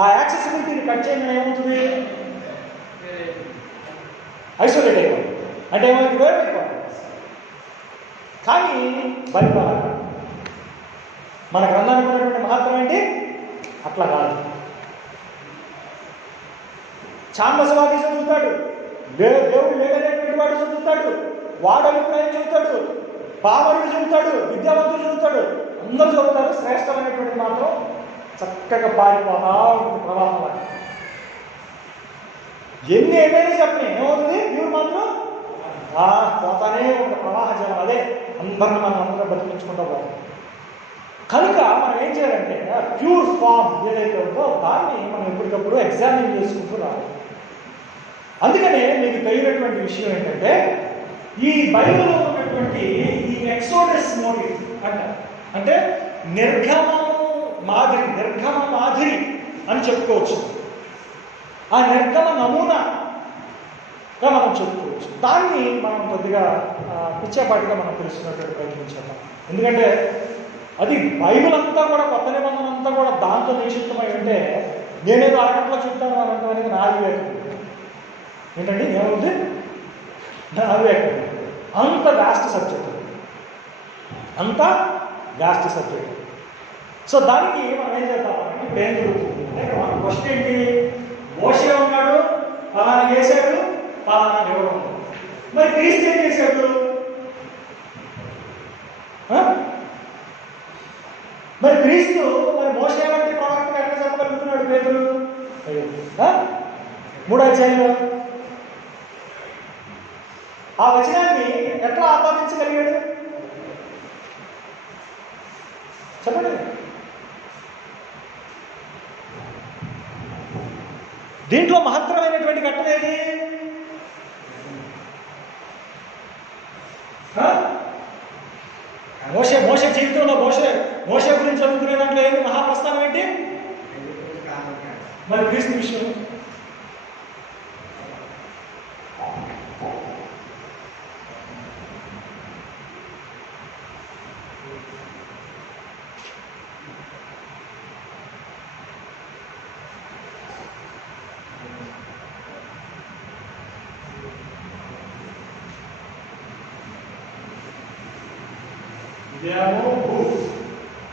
ఆ యాక్సెసిబిలిటీని కట్ చేయడం ఏమవుతుంది? ఐసోలేట్ అయిపోతుంది. అంటే ఏమైంది? వేరే అయిపోతుంది. కానీ బైబిల్ మన గ్రంథానికి ఉన్నటువంటి మహత్వం ఏంటి? అట్లా కాదు. ఛాందసవాది చదువుతాడు, దేవుడు లేదనేటువంటి వాడు చదువుతాడు, వాడు అభిప్రాయం చదువుతాడు, పామరుడు చదువుతాడు, విద్యావంతుడు చదువుతాడు, అందరూ చదువుతారు. శ్రేష్టమైనటువంటి మాత్రం చక్కగా పారిపోతా ఉంటుంది ప్రవాహం. ఎన్ని ఏమైనా చెప్పని ఏమవుతుంది? ప్యూర్ మాత్రం పోతానే ఒక ప్రవాహ జలం, అదే అందరిని మనం అందరం బతికించుకుంటూ పోతాం. కనుక మనం ఏం చేయాలంటే ప్యూర్ ఫామ్ ఏదైతే ఉందో దాన్ని మనం ఎప్పటికప్పుడు ఎగ్జామిన్ చేసుకుంటూ రావాలి. అందుకనే మీకు తెలియనటువంటి విషయం ఏంటంటే ఈ బైబిల్లో ఉన్నటువంటి ఈ ఎక్సోడస్ మోటివ్ అంటే నిర్గమ మాదిరి అని చెప్పుకోవచ్చు. ఆ నిర్గమ నమూనాగా మనం చెప్పుకోవచ్చు. దాన్ని మనం కొద్దిగా పిచ్చేపాటిగా మనం తెలుసుకున్నట్టు ప్రయత్నించాం. ఎందుకంటే అది బైబిల్ అంతా కూడా, కొత్త నిబంధన అంతా కూడా దాంతో నిక్షిప్తమై ఉంటే నేనేదో అరగంటలో చెప్తాను అనడానికి నా వివేకం ఏంటండి, ఏమవుతుంది, నా వివేకం. అంత వ్యాస్ట్ సబ్జెక్ట్, అంత వ్యాస్ట్ సబ్జెక్ట్. సో దానికి మనం ఏం చేద్దామంటే ఇప్పుడు ఏం జరుగుతుంది అంటే మన క్వశ్చన్ ఏంటి, మోషే ఉన్నాడు, పలానా చేశాడు, పలానా ఎవరు ఉన్నాడు. మరి క్రీస్తు ఏం చేశాడు? మరి క్రీస్తు మరి మోషే వంటి ప్రోడక్ట్ ఎట్లా చెప్పగలుగుతున్నాడు పేతురు? 3వ అధ్యాయంలో ఆ వచనాన్ని ఎట్లా ఆపాదించగలిగాడు చెప్పండి. దీంట్లో మహత్తరమైనటువంటి ఘట్టం ఏది? మోషే జీవితంలో మోషే గురించి చదువుకునే దాంట్లో ఏంటి మహాప్రస్థానం ఏంటి? మరి క్రీస్తు విషయం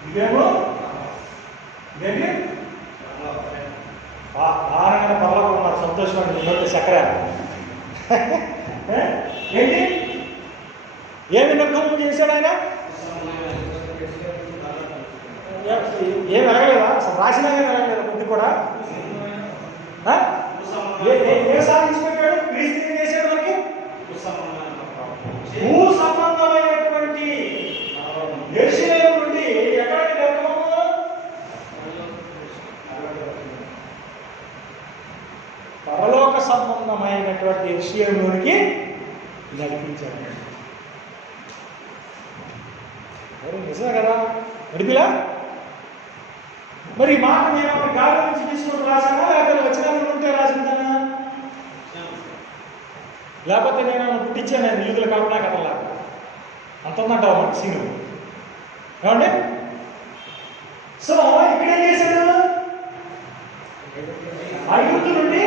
ఇదేమో ఇదేంటి ఆనంద పర్లకు ఉన్నారు, సంతోషం అండి. చక్ర ఏంటి, ఏమి నిర్గమం చేశాడు ఆయన? ఏమి ఎరగలేదా? అసలు రాసినా ఎరగలేదా కొద్ది కూడా? ఏ సాధించి పెట్టాడు? క్రీస్తు ఏం చేశాడు? మనకి భూ సంబంధమైనటువంటి యెరూషలేము నుండి ఎక్కడికి నిర్గమము? పరలోక సంబంధమైనటువంటి యెరూషలేములోనికి నడిపించాడు. నిజమే కదా, నడిపిలా? మరి ఈ మాట నేను గాలి నుంచి తీసుకుని రాసానా, లేకపోతే వచనాలు ఉంటే రాసిందానా? లేకపోతే నేను పుట్టించాను నేను యూదుల కాకుండా కథలా అంత ఉందంటావు మనకి సీను, ఏమండి? సో ఇక్కడ ఏం చేశాడు? ఐగుప్తు నుండి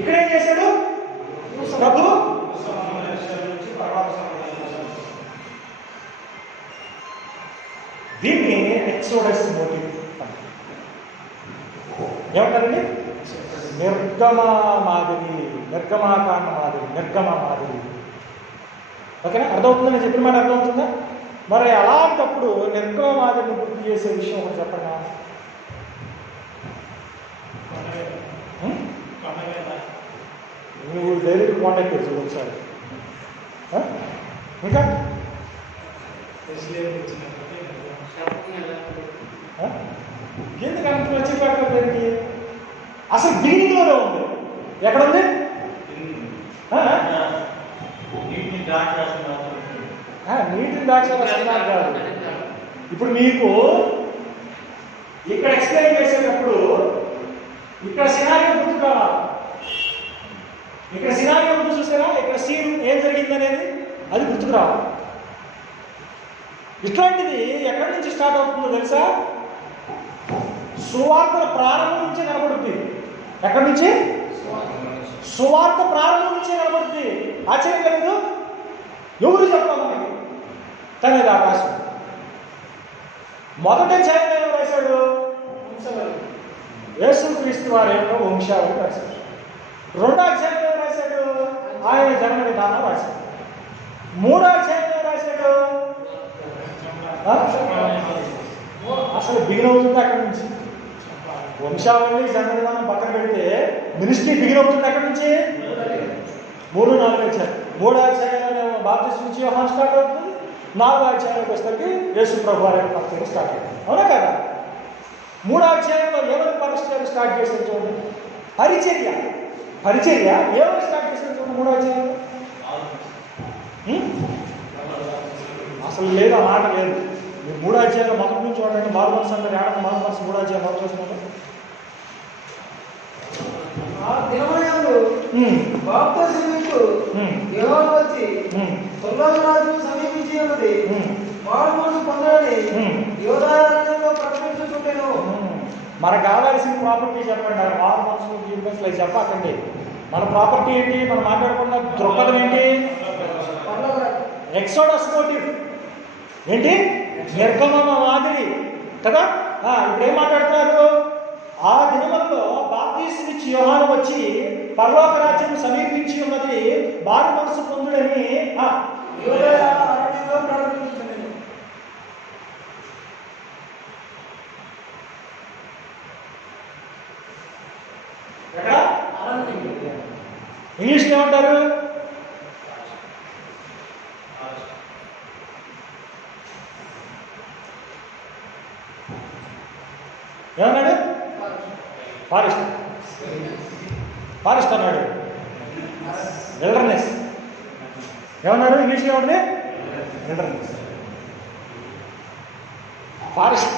ఇక్కడ ఏం చేశాడు? ప్రభు దీన్ని ఎక్సోడస్ మోటివ్ ఏమంటారండి? నిర్గమాకాండ మాదిరి, నిర్గమ మాదిరి. ఓకేనా? అర్థమవుతుందా నేను చెప్పిన మాట? అర్థమవుతుందా? మరి అలాంటప్పుడు నిర్గమ మాదిరిని గుర్తు చేసే విషయం ఒకటి చెప్పండి. నువ్వు డైరెక్ట్ కాంటాక్ట్ చేసి ఒకసారి. ఇంకా ఎందుకు అంత వచ్చి పెట్టడానికి? అసలు బిగినింగ్లోనే ఉంది. ఎక్కడుంది? నీటిని దాచేస్తున్నారు కాదు. ఇప్పుడు మీకు ఇక్కడ ఎక్స్ప్లెయిన్ చేసేటప్పుడు ఇక్కడ సినారియో గుర్తు కావాలి. ఇక్కడ సినారియో గుర్తు చూసారా? ఇక్కడ సీన్ ఏం జరిగింది అనేది అది గుర్తుకు రావాలి. ఇట్లాంటిది ఎక్కడి నుంచి స్టార్ట్ అవుతుందో తెలుసా? సువార్తల ప్రారంభం నుంచి కనబడుతుంది. ఎక్కడి నుంచి? సువార్త ప్రారంభం నుంచి కనబడుతుంది. ఆశ్చర్యం లేదు? ఎవరు చెప్తాం మనకి? కానీ అది ఆకాశం. మొదట అధ్యాయంలో ఏమో రాశాడు? యేసుక్రీస్తు వారి యొక్క వంశావళి రాశాడు. 2వ అధ్యాయంలో ఏమో రాశాడు? ఆయన జన్మ విధానం రాశాడు. 3వ అధ్యాయంలో ఏమో రాశాడు? అసలు బిగిన్ అవుతుంది అక్కడి నుంచి. వంశావళి జన్మ విధానం పక్కన పెడితే మినిస్ట్రీ బిగిన్ అవుతుంది అక్కడి నుంచి. 3, 4 అధ్యాయాలు. 3 అధ్యాయంలోనే బాప్తిస్మం ఇచ్చి యోహాను స్టార్ట్ అవుతుంది. 4 అధ్యాయానికి వస్తే యేసు ప్రభు వారి యొక్క పరిచయం స్టార్ట్ అవుతుంది. అవునా కదా? 3 అధ్యాయంలో ఎవరి పరిచయం స్టార్ట్ చేసిన చూడండి, పరిచర్య ఎవరు స్టార్ట్ చేసిన చూడండి 3 అధ్యాయంలో. అసలు లేదు, ఆ మాట లేదు. మీరు 3 అధ్యాయంలో మొదటి నుంచి చూడండి. మారు మనసు అంటే ఏడవ మారు మనసు 3 అధ్యాయం మొదటి చూస్తున్నాను. ఆ దినమయందు బాప్తిస్మమిచ్చు యోహాను వచ్చి పరలోకరాజ్యం సమీపించి ఉన్నది, మారు మనసు పొందాలని యోధారణ్యంలో ప్రకటించుచుండెను. మనకు కావాల్సిన ప్రాపర్టీ చెప్పండి. మారు మనసు జీవితంలో చెప్పకండి. మన ప్రాపర్టీ ఏంటి? మనం మాట్లాడుకున్న దృక్పథం ఏంటి? ఎక్సోడస్ మోటివ్ ఏంటి? నిర్గమన మాదిరి కదా. ఇప్పుడు ఏం మాట్లాడుతున్నారు? ఆ దినములలో బాప్తిస్మం ఇచ్చి యోహాను వచ్చి పరలోక రాజ్యం సమీపించి ఉన్నది, మారు మనసు పొందుడని యోధారణ్యంలో ప్రకటించుచుండెను. ఎక్కడ ఇంగ్లీష్లో ఏమంటారు? ఏమన్నాడు? ఫారెస్ట్ అన్నాడు. విల్డర్నెస్ ఏమన్నారు? ఇంగ్లీష్లో ఏమంటే విల్డర్నెస్. ఫారెస్ట్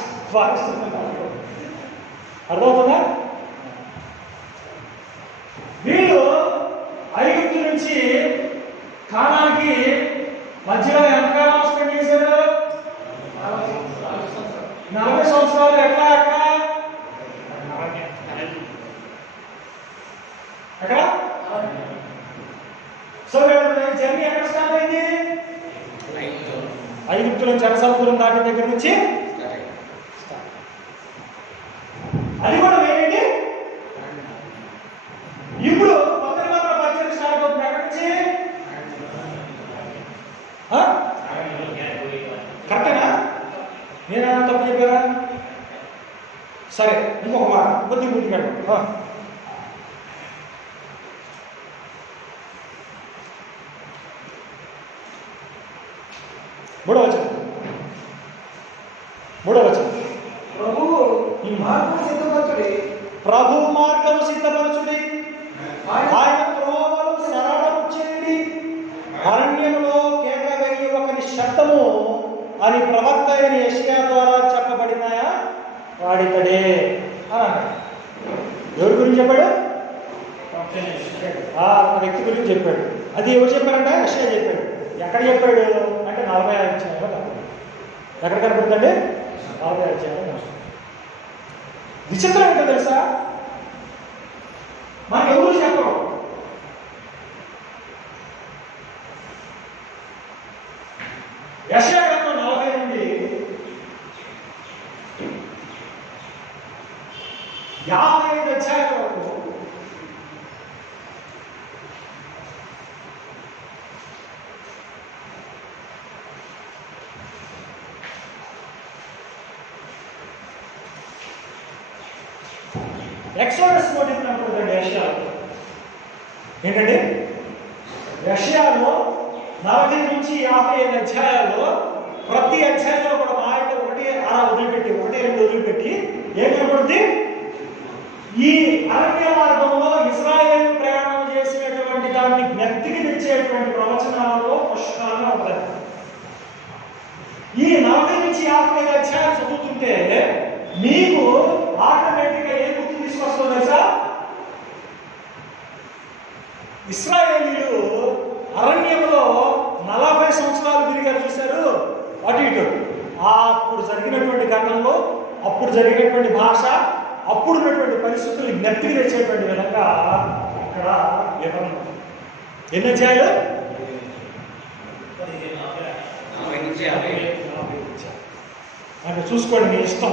అర్థమవుతుందా? వీళ్ళు ఐగుప్తు నుంచి కానానికి మధ్యలో ఎంతకాలం స్పెండ్ చేశారు? 40 సంవత్సరాలు. ఎట్లా సో జర్నీ ఎక్కడ స్టార్ట్ అయింది? ఐగుప్తులో సముద్రం దాటి దగ్గర నుంచి. అది కూడా వేరేంటి. ఇప్పుడు కొత్త మాత్రం పరిచయం స్టార్ట్ అవుతుంది ఎక్కడి నుంచి? కరెక్టేనా? నేనేమన్నా తప్పు చెప్పారా? సరే, ఇంకొక మాట కొద్దిగా మూడవ వచనం. ప్రభు మార్గం సిద్ధపరచుడి, ఆయన త్రోవలు సరళము చేయుడి, అరణ్యములో కేక వేయి ఒకరి శబ్దము అని ప్రవక్త అయిన యెషయా ద్వారా చెప్పబడిన వాడితడే అన్నాడు. ఎవరి గురించి చెప్పాడు? ఆ వ్యక్తి గురించి చెప్పాడు. అది ఎవరు చెప్పారంటే? యెషయా చెప్పాడు. ఎక్కడ చెప్పాడు అంటే 40 అధ్యాయంలో. ఎక్కడ కనపడుతుందండి? 40 అధ్యాయంలో. విచిత్రం ఏంటో తెలుసా? మనకు ఎవరు చెప్పరు. యెషయా గ్రంథం 40 నుండి 55 అధ్యాయాల వరకు ఎక్సోడస్ మోటివ్ కనపడుతుంది యెషయాలో. ఏంటండి? యెషయాలో 40 నుంచి 55 అధ్యాయాల్లో ప్రతి అధ్యాయంలో కూడా మా అయితే 1 2 వదిలిపెట్టి ఏం కనపడుతుంది? ఈ అరణ్య మార్గంలో ఇశ్రాయేలు ప్రయాణం చేసినటువంటి దాన్ని జ్ఞప్తికి తెచ్చేటువంటి ప్రవచనాలలో పుష్కలంగా ఉంటాయి. ఈ 40 నుంచి 55 అధ్యాయాలు చదువుతుంటే మీకు ఆటోమేటిక్గా ఏ గుర్తు తీసుకొస్తుందో తెలుసా? ఇశ్రాయేలీయులు అరణ్యంలో 40 సంవత్సరాలు తిరిగారు, చూశారు అటు ఇటు. అప్పుడు జరిగినటువంటి ఘటనలో, అప్పుడు జరిగినటువంటి భాష, అప్పుడు ఉన్నటువంటి పరిస్థితులు జ్ఞప్తికి తెచ్చేటువంటి విధంగా ఇక్కడ వివరణ. ఎన్ని అధ్యాయాలు? 40 అంటే చూసుకోండి, మీ ఇష్టం.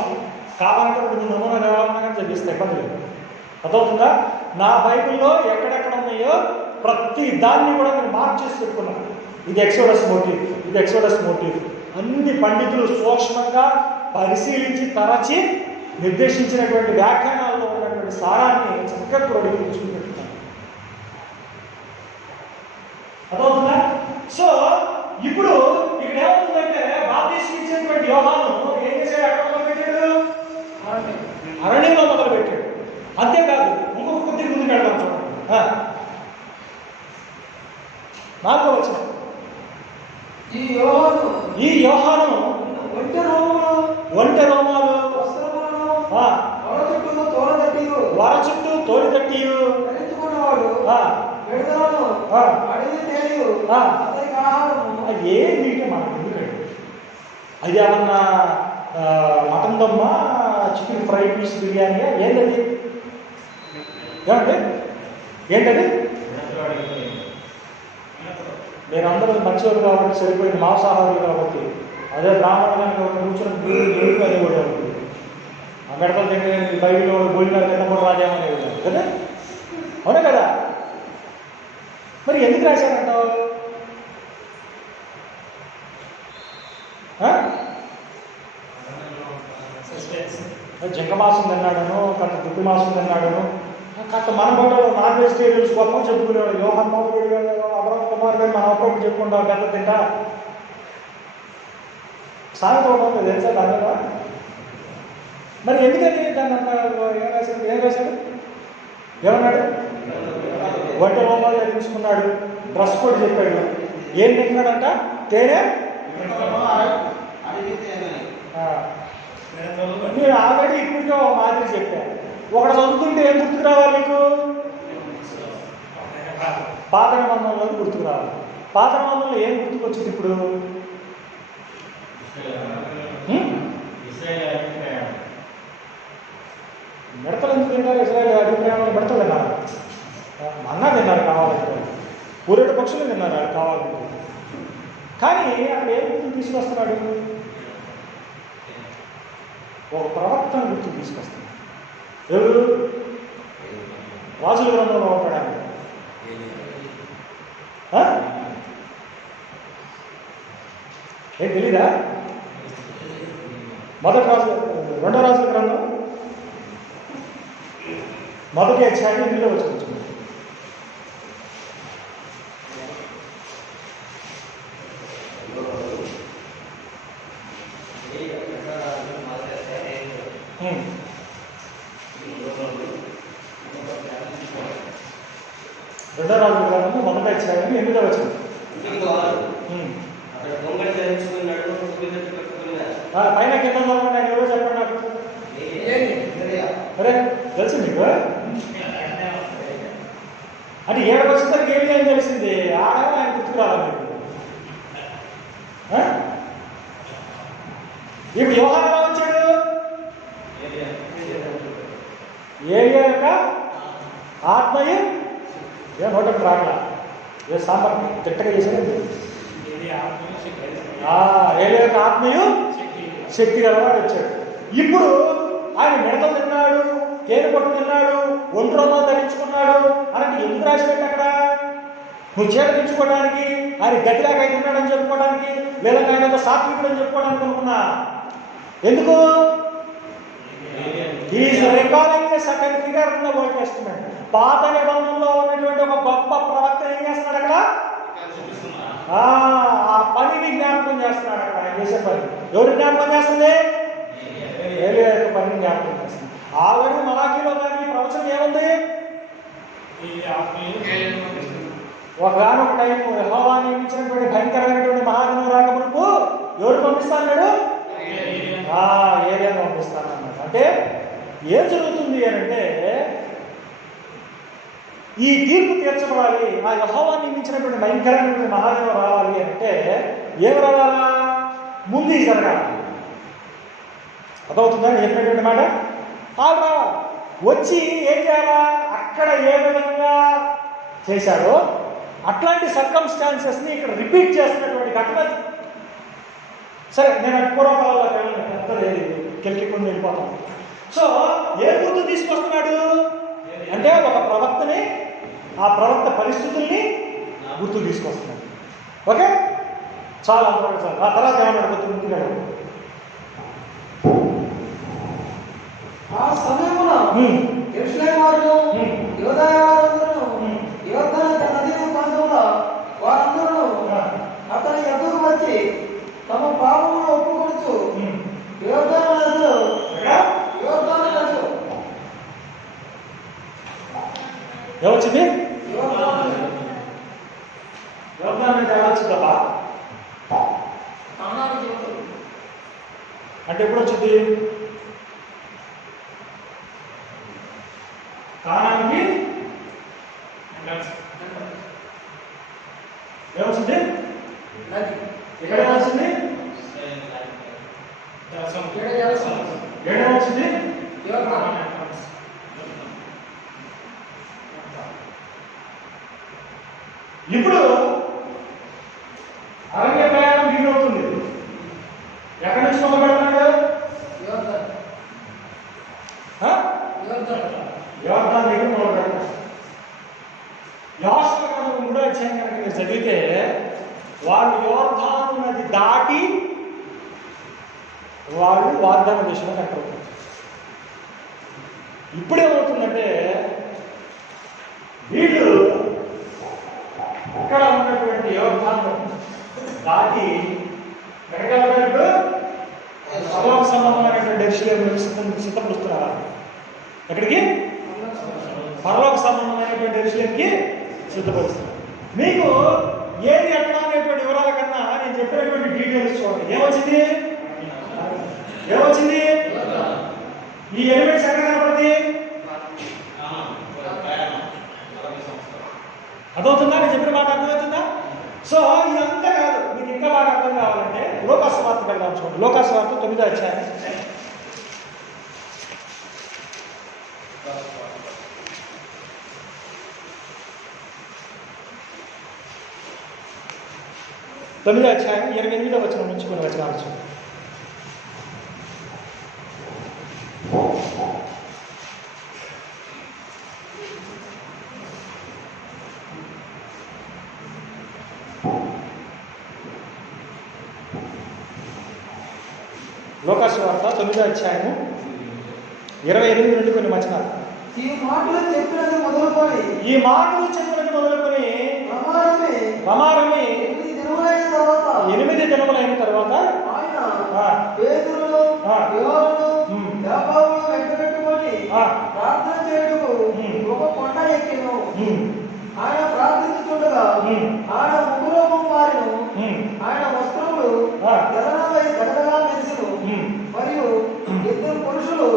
కావాలంటే ఇప్పుడు నమూనా కావాలన్నా కానీ చదివిస్తే ఇబ్బంది లేదు. అర్థమవుతుందా? నా బైబిల్లో ఎక్కడెక్కడ ఉన్నాయో ప్రతి దాన్ని కూడా నేను మార్క్ చేసి పెట్టుకున్నాను. ఇది ఎక్సోడస్ మోటివ్. అన్ని పండితులు సూక్ష్మంగా పరిశీలించి తరచి నిర్దేశించినటువంటి వ్యాఖ్యానాల్లో ఉన్నటువంటి సారాన్ని చక్కగా క్రోడీకరించుకుని పెట్టుకున్నాను. 4వ వచనం. ఈ యోహాను ఈ యోహాను ఒంటె రోమాలు వస్త్రములను ఆ, వర చుట్టూ తోడ తట్టియు ధరించుకున్నవాడు ధరించుకున్నవాడు విడుదలను ఆ. అడిగి తేలియు ఆ. అతనికి ఆహారము అది ఏ నీటి మనకు ఎందుకండి? అది ఏమన్నా మటన్ దమ్మ, చికెన్ ఫ్రై పీస్ బిర్యానీ ఏంటది? ఏమండి ఏంటది? మీరందరూ మంచివారు కాబట్టి సరిపోయింది, మాంసాహారులు కాబట్టి. అదే బ్రాహ్మణులు కనుక ఒక కూర్చొని అనేవాడు. ఆ మెడతలు తింటే బయట భోజనాలు తిన్నప్పుడు రాజేమనేవాడు కదా, అవునే కదా? మరి ఎందుకు రాశారంటావు? జింక మాసం తిన్నాడను, కాస్త దుడ్డు మాసం తిన్నాడను, కాస్త మన కూడా నాన్ వెజిటేరియన్స్ గొప్ప చెప్పుకునేవాడు. యోహాన్ బాబుడు అబ్రహం కుమార్ గారు మన అప్పుడు చెప్పుకుంటాం గత తింటా సాయంత్రం ఉంటుంది తెలుసా దాని మీద. మరి ఎందుకని దాన్ని అంత ఏం రాశాడు? ఏమన్నాడు? ఒంటె రోమాలు ధరించుకున్నాడు, డ్రెస్ కోడ్ చెప్పాడు. ఏం తింటున్నాడంట? తేనె. మీరు ఆల్రెడీ ఇప్పటికే ఒక మాదిరి చెప్పారు. ఒకటి చదువుతుంటే ఏం గుర్తుకు రావాలి నీకు? పాత నిబంధనలో గుర్తుకు రావాలి. పాత నిబంధనలో ఏం గుర్తుకు వచ్చింది ఇప్పుడు? మిడతలు ఎందుకు తింటారు? ఇజ్రాయేల్ అభిప్రాయంలో మిడతలు తిన్నారు, మన్నా తిన్నారు కావాలంటే, పూరేడు పక్షులు తిన్నారు కావాలంటే. కానీ అక్కడ ఏ గుర్తులు తీసుకొస్తున్నాడు? ఒక ప్రవక్తను గుర్తుకు తీసుకొస్తున్నాడు. ఎవరు? రాజుల గ్రంథంలో ఉంటాడు. ఏం తెలీదా? మొదటి రాజు, 2వ రాజుల గ్రంథం 1వ అధ్యాయం 8వ వచనం. రెండో రాజుల గ్రంథము 1వ అధ్యాయం 8వ వచనం. పైన కింద ఆయన ఎవరో చెప్పండి నాకు. అరే తెలుసు మీకు? అంటే 7 వచ్చేసరికి ఏమి అని తెలిసింది. ఆడేమో ఆయన గుర్తుకు రావాలి మీకు. ఇప్పుడు యోహాను ఎలా వచ్చాడు? ఏలియా యొక్క ఆత్మయు నోటకు రాగల ఏ సాంబార్ తిట్టగా చేశాడు. ఏలియా యొక్క ఆత్మయు శక్తి గలవాడు వచ్చాడు. ఇప్పుడు ఆయన మిడతలు తిన్నాడు, తేనె పట్టు తిన్నాడు, ఒంటి రోమాలు ధరించుకున్నాడు అంటే ఎందుకు రాసిపెట్టి అక్కడ? నువ్వు చేతకించుకోవడానికి, ఆయన గట్టిలాగా తిన్నాడని చెప్పుకోవడానికి, లేదంటే ఆయన సాత్వికుడు అని చెప్పుకోవడానికి అనుకున్నా. ఎందుకు? Is recalling a certain figure in the old testament. పాత నిబంధనలో ఉన్నటువంటి ఒక గొప్ప ప్రవక్త ఏం చేస్తున్నాడు అక్కడ? ఆ పనిని జ్ఞాపకం చేస్తున్నాడు అక్కడ. ఆయన చేసే పని ఎవరు జ్ఞాపకం చేస్తుంది? ఏలియా యొక్క పనిని జ్ఞాపకం చేస్తుంది. ఆల్రెడీ మలాఖీలో కానీ ప్రవచనం ఏముంది? ఒకగానొక టైం యెహోవా నియమించినటువంటి భయంకరమైనటువంటి మహాదినం రాకమునుపు ఎవరు పంపిస్తాడు? ఏలియాను పంపిస్తాను అన్నమాట. అంటే ఏం జరుగుతుంది అని అంటే, ఈ తీర్పు తీర్చబడాలి, ఆ యెహోవా నియమించినటువంటి భయంకరమైనటువంటి మహాదినం రావాలి అంటే ఏం రావాలా? ముందు ఇది జరగాలి. అదవుతుందా చెప్పినటువంటి మాట? వాళ్ళు రావాలి. వచ్చి ఏం చేయాలా? అక్కడ ఏ విధంగా చేశాడో అట్లాంటి సర్కమ్స్టాన్సెస్ని ఇక్కడ రిపీట్ చేస్తున్నటువంటి ఘటన. సరే, నేను పూర్వకాలంలో పెద్దది కెలికికుండా వెళ్ళిపోతాను. సో ఏ గుర్తు తీసుకొస్తున్నాడు అంటే ఒక ప్రవక్తని, ఆ ప్రవక్త పరిస్థితుల్ని గుర్తు తీసుకొస్తున్నాడు. ఓకే, చాలా అనుకోండి సార్. ఆ తర్వాత ఏమన్నాడు గుర్తు గుర్తుగా? ఆ సమయమున యెరూషలేము వారును యూదాయ వారందరూ యోర్దాను నది ప్రాంతముల వారందరూ అతని ఎదురు వచ్చి తమ పాపమును ఒప్పుకొనుచు యోర్దాను నదిలో ఏమొచ్చింది? యోర్దాన్ అనేది ఎలా వచ్చింది తప్ప కానానికి యువతలు. అంటే ఎప్పుడు వచ్చింది? కానానికి ఏమొచ్చింది? నది. ఎక్కడ వచ్చింది? ఇక్కడ జలసం. ఏడేమొచ్చింది? యోర్దాన్. ఇప్పుడు అరణ్య ప్రయాణం వీలవుతుంది. ఎక్కడి నుంచి మొదలు పెడుతున్నాడు? యోర్దాన్. ఆ? యోర్దాన్. యోర్దాన్ దగ్గర మొదలు పెడతాడు. యెహోషువ గ్రంథం 3వ అధ్యాయం కనుక మీరు చదివితే వాళ్ళు యోర్దాను నది దాటి వాళ్ళు వాగ్దాన దేశంలో కట్టరు. ఇప్పుడేమవుతుందంటే వీళ్ళు ఇక్కడ ఉన్నటువంటి యోర్దాను దాటి ఎక్కడికి సభకు సంబంధమైనటువంటి ఎరుషలేముకు సిద్ధపరుస్తున్నారు. ఎక్కడికి? పరలోక సంబంధమైనటువంటి ఎరుషలేముకి సిద్ధపరుస్తున్నారు. మీకు ఏది ఎక్కడ అనేటువంటి వివరాల కన్నా నేను చెప్పినటువంటి డీటెయిల్స్ చూడండి. ఏమొచ్చింది? ఏమొచ్చింది? ఈ ఎలిమెంట్స్ ఎక్కడ కనపడుతుంది? అర్థమవుతుందా? నేను చెప్పిన మాట అర్థమవుతుందా? సో ఇదంతా కాదు, మీకు ఇంకా బాగా అర్థం కావాలంటే లోకాసు వార్త వెళ్దాం. చూడండి, లోకాసు వార్త 9వ అధ్యాయం. తొమ్మిదో అధ్యాయం 28వ వచనం నుంచి కొన్ని వచనాలు చూడండి. లోకాసు వార్త 9వ అధ్యాయము 28 నుండి కొన్ని వచనాలు. ఈ మాటలు చెప్పినది మొదలుకొని ఈ మాటలు చెప్పినది మొదలుకొని రమారమి 8 దినములైన తర్వాత ఆయన పేతురును, యోహానును, యాకోబును వెంటబెట్టుకొని ప్రార్థన చేయుటకు ఒక కొండ ఎక్కెను. ఆయన ప్రార్థించుచుండగా ఆయన ముఖరూపం మారెను. ఆయన వస్త్రములు గదగదగా మెరిసెను. మరియు ఇద్దరు పురుషులు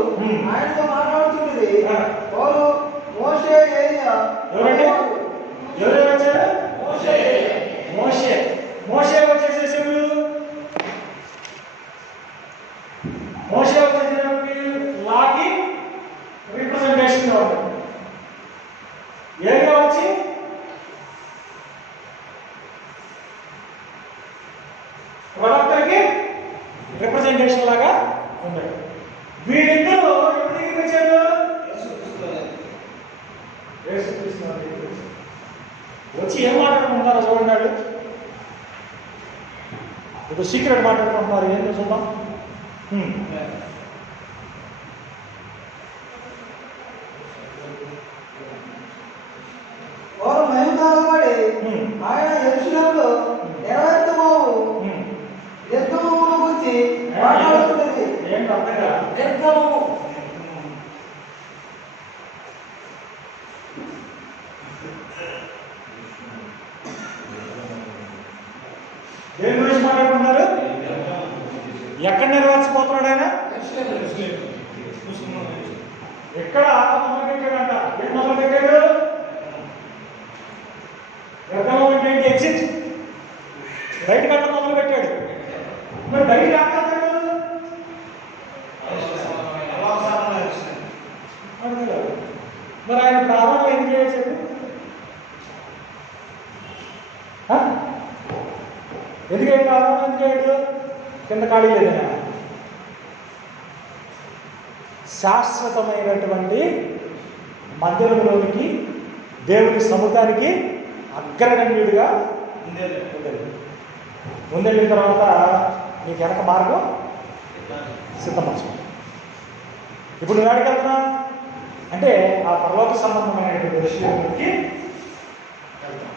ఆయనతో మాట్లాడుతున్నది. వారు మోషే, ఏలియా. ఎవరు వచ్చారు? మోషే. మోషే వచ్చేసేసేవాళ్ళు. మోషే వచ్చేసేవాళ్ళకి లాకి రిప్రజెంటేషన్ ఉంటుంది. ఏలియా వచ్చి ప్రవక్తలకి రిప్రజెంటేషన్ లాగా ఉంటాడు. వీళ్ళిద్దరూ ఎవరి దగ్గరికి వచ్చారు? యేసుక్రీస్తు వారి దగ్గరికి వచ్చారు. వచ్చి ఏం మాట్లాడుకుంటున్నారో చూడండి. ఇప్పుడు సీక్రెట్ మాట్లాడుకుంటున్నారు. ఏంటో చూద్దాం. వారు మహిమకాలపడి ఆయన యెరూషలేములో నెరవేర్చబోవు నిర్గమమును గురించి మాట్లాడుతున్నది. ఏంటి అర్థం కాదు. నిర్గమము. దేని గురించి మాట్లాడుకుంటున్నారు? ఎక్కడ నెరవేర్చబోతున్నాడు ఆయన? ఎక్కడ మొదలు పెట్టాడంట? ఏం మొదలు పెట్టాడు? ఎగ్జిట్ బయట కట్ట మొదలు పెట్టాడు. మరి బయట రాకపోతాడు. మరి ఆయన ప్రారంభం ఎందుకు చేశాడు? ఎందుకంటే ప్రారంభం ఎందుకు కింద ఖాళీ లేదన్నా. శాశ్వతమైనటువంటి మందిరంలోనికి దేవుని సముఖానికి అగ్రగణ్యుడిగా ముందెళ్ళిన తర్వాత నీకు వెనక మార్గం సిద్ధపరచు. ఇప్పుడు నువ్వు ఎక్కడికి వెళ్తున్నా అంటే ఆ పరలోక సంబంధమైనటువంటి విషయానికి వెళ్తాం.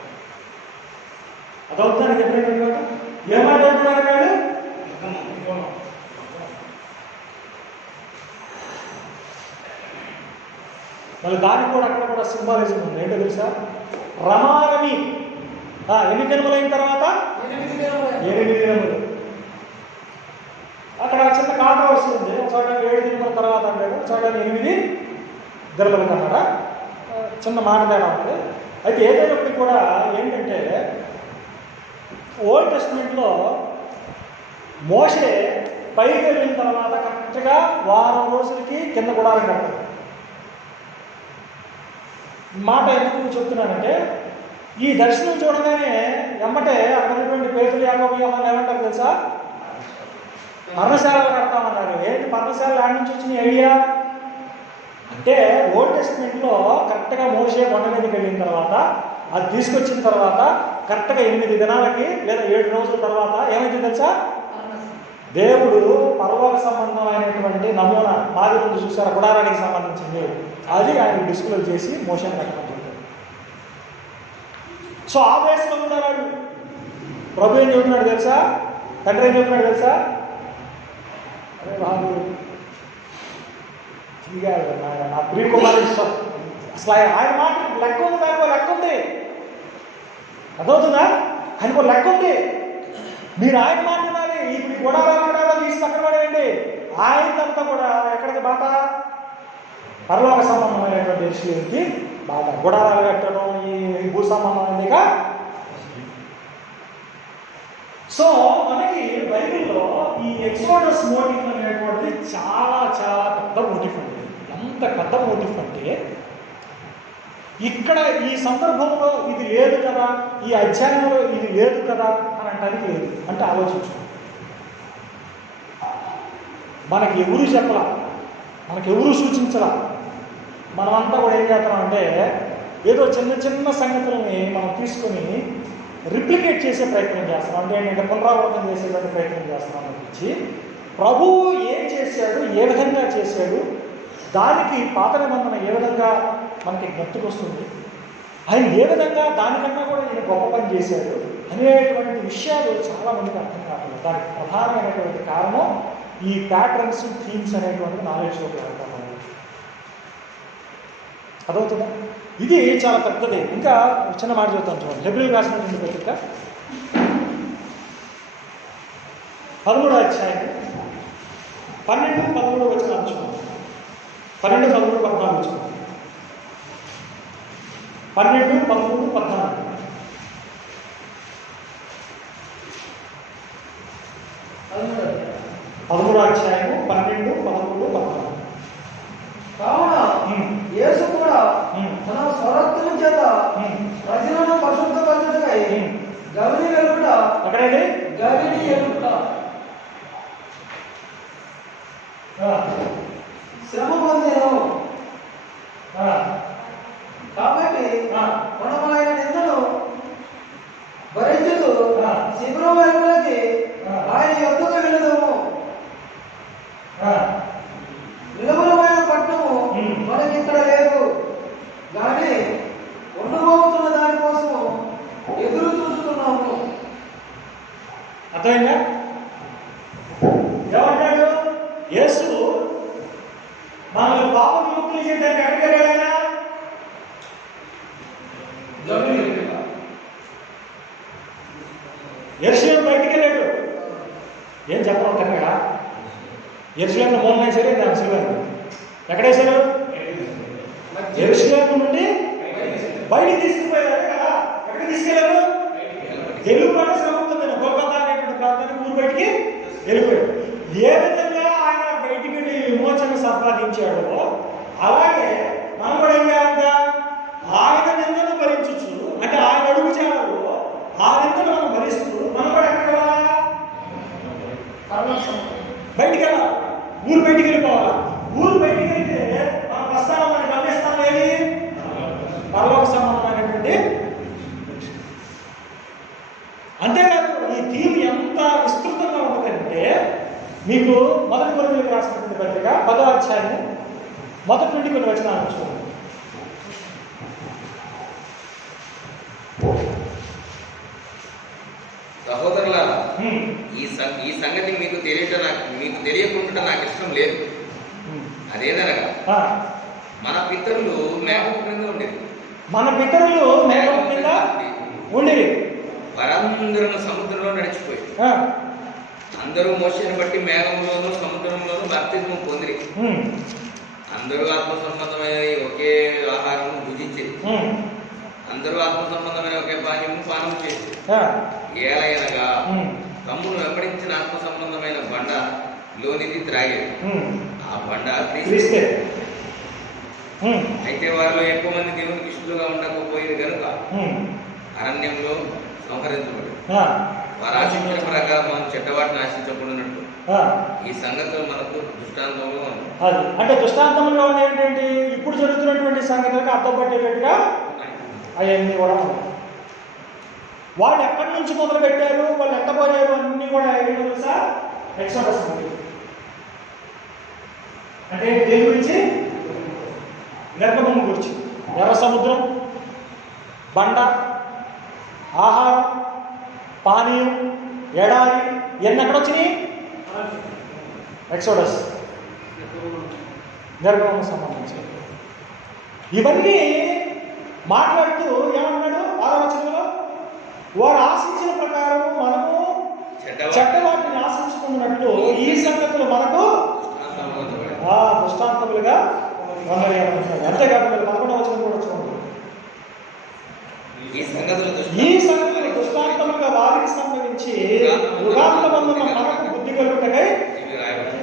అదవుతానికి ఎప్పుడైనా ఏమాట్లాడుతున్నారు కాదు. మళ్ళీ దానికి కూడా అక్కడ కూడా సింబాలిజం ఉంది. ఏంటో తెలుసా? రమారమి ఎన్ని దినములు అయిన తర్వాత 8 దినములు. 8 దినములు. అక్కడ చిన్న కాంట్రవర్సీ ఉంది. ఒక చోట 7 దినముల తర్వాత అంటాడు, ఒక చోట 8 దినములకు అన్నాడా, చిన్న మాట తేడా ఉంది. అయితే ఏదైనప్పటికీ కూడా ఏంటంటే ఓల్డ్ టెస్ట్మెంట్లో మోషే పైకి వెళ్ళిన తర్వాత కరెక్ట్గా వారం రోజులకి కింద గుడారం కట్టాడు. మాట ఎందుకు చెప్తున్నానంటే ఈ దర్శనం చూడగానే ఎమ్మటే అక్కడ ఉన్నటువంటి పేతులు యాకోబు యోహాను ఏమంటారు తెలుసా? పర్ణశాలలు కడతామన్నారు. ఏంటి పర్ణశాలలు ఆడి నుంచి వచ్చిన ఐడియా అంటే ఓల్డ్ టెస్ట్మెంట్లో కరెక్ట్గా మోషే కొండ మీదకి వెళ్ళిన తర్వాత అది తీసుకొచ్చిన తర్వాత కరెక్ట్గా 8 దినాలకి లేదా 7 రోజుల తర్వాత ఏమైంది తెలుసా? దేవుడు పరలోక సంబంధమైనటువంటి నమూనా మాది ముందు చూసారా గుడారానికి సంబంధించింది, అది ఆయన డిస్క్లోజ్ చేసి మోషన్ కట్టమని చెప్పాడు. సో ఆ వయసులో కూడా వాడు ప్రభు ఏం చెబుతున్నాడు తెలుసా? తండ్రి ఏం చెబుతున్నాడు తెలుసా? అరే బాబు నా ప్రియ కుమారు ఇష్టం. అసలు ఆయన మాట లెక్క ఉంది, దానికో లెక్క ఉంది, అదవుతుందా? ఆయనకో లెక్క ఉంది. మీరు ఆయన మాట వినాలి. ఇప్పుడు గుడారాలు తీసి పక్కన పడేయండి. ఆయనంతా కూడా ఎక్కడికి బాట? పరలోక సంబంధమైనటువంటి విషయానికి బాట. గుడారాలు కట్టడం ఈ భూ సంబంధమైనదిగా. సో మనకి బైబిల్లో ఈ ఎక్సోడస్ మోటిఫ్ అనేటువంటిది చాలా చాలా పెద్ద మోటిఫ్ అండి. ఎంత పెద్ద మోటిఫ్ అంటే ఇక్కడ ఈ సందర్భంలో ఇది లేదు కదా, ఈ అధ్యాయంలో ఇది లేదు కదా అని అంటానికి లేదు. అంటే ఆలోచించు, మనకి ఎవరు చెప్పలా, మనకి ఎవరు సూచించలా. మనమంతా కూడా ఏం చేస్తున్నామంటే ఏదో చిన్న చిన్న సంగతులని మనం తీసుకొని రిప్లికేట్ చేసే ప్రయత్నం చేస్తున్నాం. అంటే ఏంటంటే పునరావృతం చేసేటువంటి ప్రయత్నం చేస్తున్నాం అనిపించి ప్రభువు ఏం చేశాడు, ఏ విధంగా చేశాడు, దానికి పాత నిబంధన ఏ విధంగా మనకి గుర్తుకొస్తుంది, ఆయన ఏ విధంగా దానికన్నా కూడా ఈయన గొప్ప పని చేశాడు అనేటువంటి విషయాలు చాలామందికి అర్థం కావట్లేదు. దానికి ప్రధానమైనటువంటి కారణం ఈ ప్యాటర్న్స్, థీమ్స్ అనేటువంటి నాలెడ్జ్లోకి వెళ్తాం. అదవుతుందా? ఇది చాలా పెద్దది. ఇంకా చిన్న మాట చెప్తాను చూడండి. హెబ్రీయులకు రాసినటువంటి పత్రిక 13వ అధ్యాయం 12, 13 వచనాలు చూడండి. 12, 13, 14 చూడండి. 12, 13, 14. పదమూడవ అధ్యాయము 12, 13, 14. కావున యేసు కూడా తన స్వరక్తము చేత ప్రజలను పరిశుద్ధపరచుటకై గవిని వెలుగుట. ఎక్కడండి? గవిని వెలుగుట శ్రమ పొందెను. కాబట్టి మనం ఆయన నిందను భరించుతూ శిబిరం వైపులకి ఆయన యొద్దకు వెళుదాము. నిలబడమైన పట్టణము మనకి ఇక్కడ లేదు, కానీ ఉండబోతున్న దానికోసము ఎదురు చూస్తున్నాము. అర్థమైందా? ఏమంటాడు? యేసు మనల్ని పాప విముక్తులు చేయడానికి ఎక్కడికి వెళ్ళాడా? యెరూషలేము బయటికి వెళ్ళాడు. ఏం చెప్పడం కన్నా యెరూషలేములో మూలన వేసారు, దాని శిలువను ఎక్కడేశారు? యెరూషలేము నుండి బయటికి తీసుకుపోయారు కదా. ఎక్కడికి తీసుకెళ్లారు? తెలుగు పట్ల శ్రమవుతుంది. కోల్కతా అనేటువంటి ప్రాంతానికి ఊరు బయటికి వెళ్ళిపోయాడు. ఏ విధంగా ఆయన బయటికి వెళ్ళి విమోచన సంపాదించాడో అలాగే మనం కూడా ఏం చేయాలంట? ఆయన నిందను భరించచ్చు, అంటే ఆయన అడుగు చేయాలి. ఆ నిందను మనం భరిస్తూ మనం కూడా ఎక్కడ వెళ్ళాలా? బయటికి వెళ్ళాలి. ఊరు బయటికి వెళ్ళిపోవాలా? ఊరు బయటికి వెళ్తే మన ప్రస్థానం, మన గమ్యస్థానం ఏది? పరలోక సంబంధమైనటువంటి. అంతేకాదు ఈ థీమ్ ఎంత విస్తృతంగా ఉంటుందంటే మీకు మొదటి కొరింథీయులకు రాసినటువంటి పత్రిక 10వ అధ్యాయం మొదటి నుండి కొన్ని వచనాలు చూడండి. సహోదరులారా, ఈ సంగతి మీకు తెలియకుండా నాకు ఇష్టం లేదు. అదేదనగా మన పితరులు మేఘం క్రింద ఉండేది. మన పితరులు మేఘం కింద ఉండేది. వారందరూ సముద్రంలో నడిచిపోయారు. ఆ, అందరూ మోషని బట్టి మేఘంలోనూ సముద్రంలోనూ బాప్తిజం పొందిరి. ఉమ్, అందరూ ఆత్మ సంబంధమైన ఒకే ఆహారం భుజించేది. ఉమ్, అందరూ ఆత్మ సంబంధమైన ఒకే పానం చేసి ఆ, ఏలయనగా ఉమ్, తమ్మును వెంబడించిన ఆత్మ సంబంధమైన బండ లోనిది త్రాగేది. ఉమ్, ఆ బండ క్రీస్తే. క్రీస్తే. ఉమ్, అయితే వారిలో ఎక్కువ మంది దేవునికి ఇష్టలుగా ఉండకపోయేది కనుక ఉమ్, అరణ్యంలో సంహరించబడి ఆ, వారు ఆశించిన ప్రకారం మనం చెడ్డవాటిని ఆశించకూడనట్టు ఆ, ఈ సంగతులు మనకు దృష్టాంతంలో ఉన్నాయి. అది అంటే దృష్టాంతంలో ఉన్నాయి ఏంటంటే ఇప్పుడు జరుగుతున్నటువంటి సంగతులకు అర్థం పట్టేటట్టుగా అవన్నీ కూడా ఉన్నాయి. వాళ్ళు ఎక్కడి నుంచి మొదలు పెట్టారు, వాళ్ళు ఎట్టబోయారు అన్నీ కూడా ఏంటో తెలుసా? ఎక్సోడస్ ఉంది. అంటే దేని గురించి? నిర్గమం గురించి. ఎర్ర సముద్రం, బండ, ఆహారం, పానీయం, ఎడారి ఇవన్నీ ఎక్కడ వచ్చినాయి? ఎక్సోడస్, నిర్గమం సంబంధించి. ఇవన్నీ మాట్లాడుతూ ఏమన్నాడు 6వ వచనంలో? వారు ఆశించిన ప్రకారం మనము చెడ్డవాటిని ఆశించుకున్నట్టు ఈ సంగతులు మనకు దృష్టాంతములుగా ఉన్నాయి అంటున్నాడు. అంతేకాకుండా 11వ వచనం కూడా చూడండి. ఈ సంగతులు దృష్టాంతములుగా వారికి సంబంధించి యుగాంతమందున మనకు బుద్ధి కలుగుటకై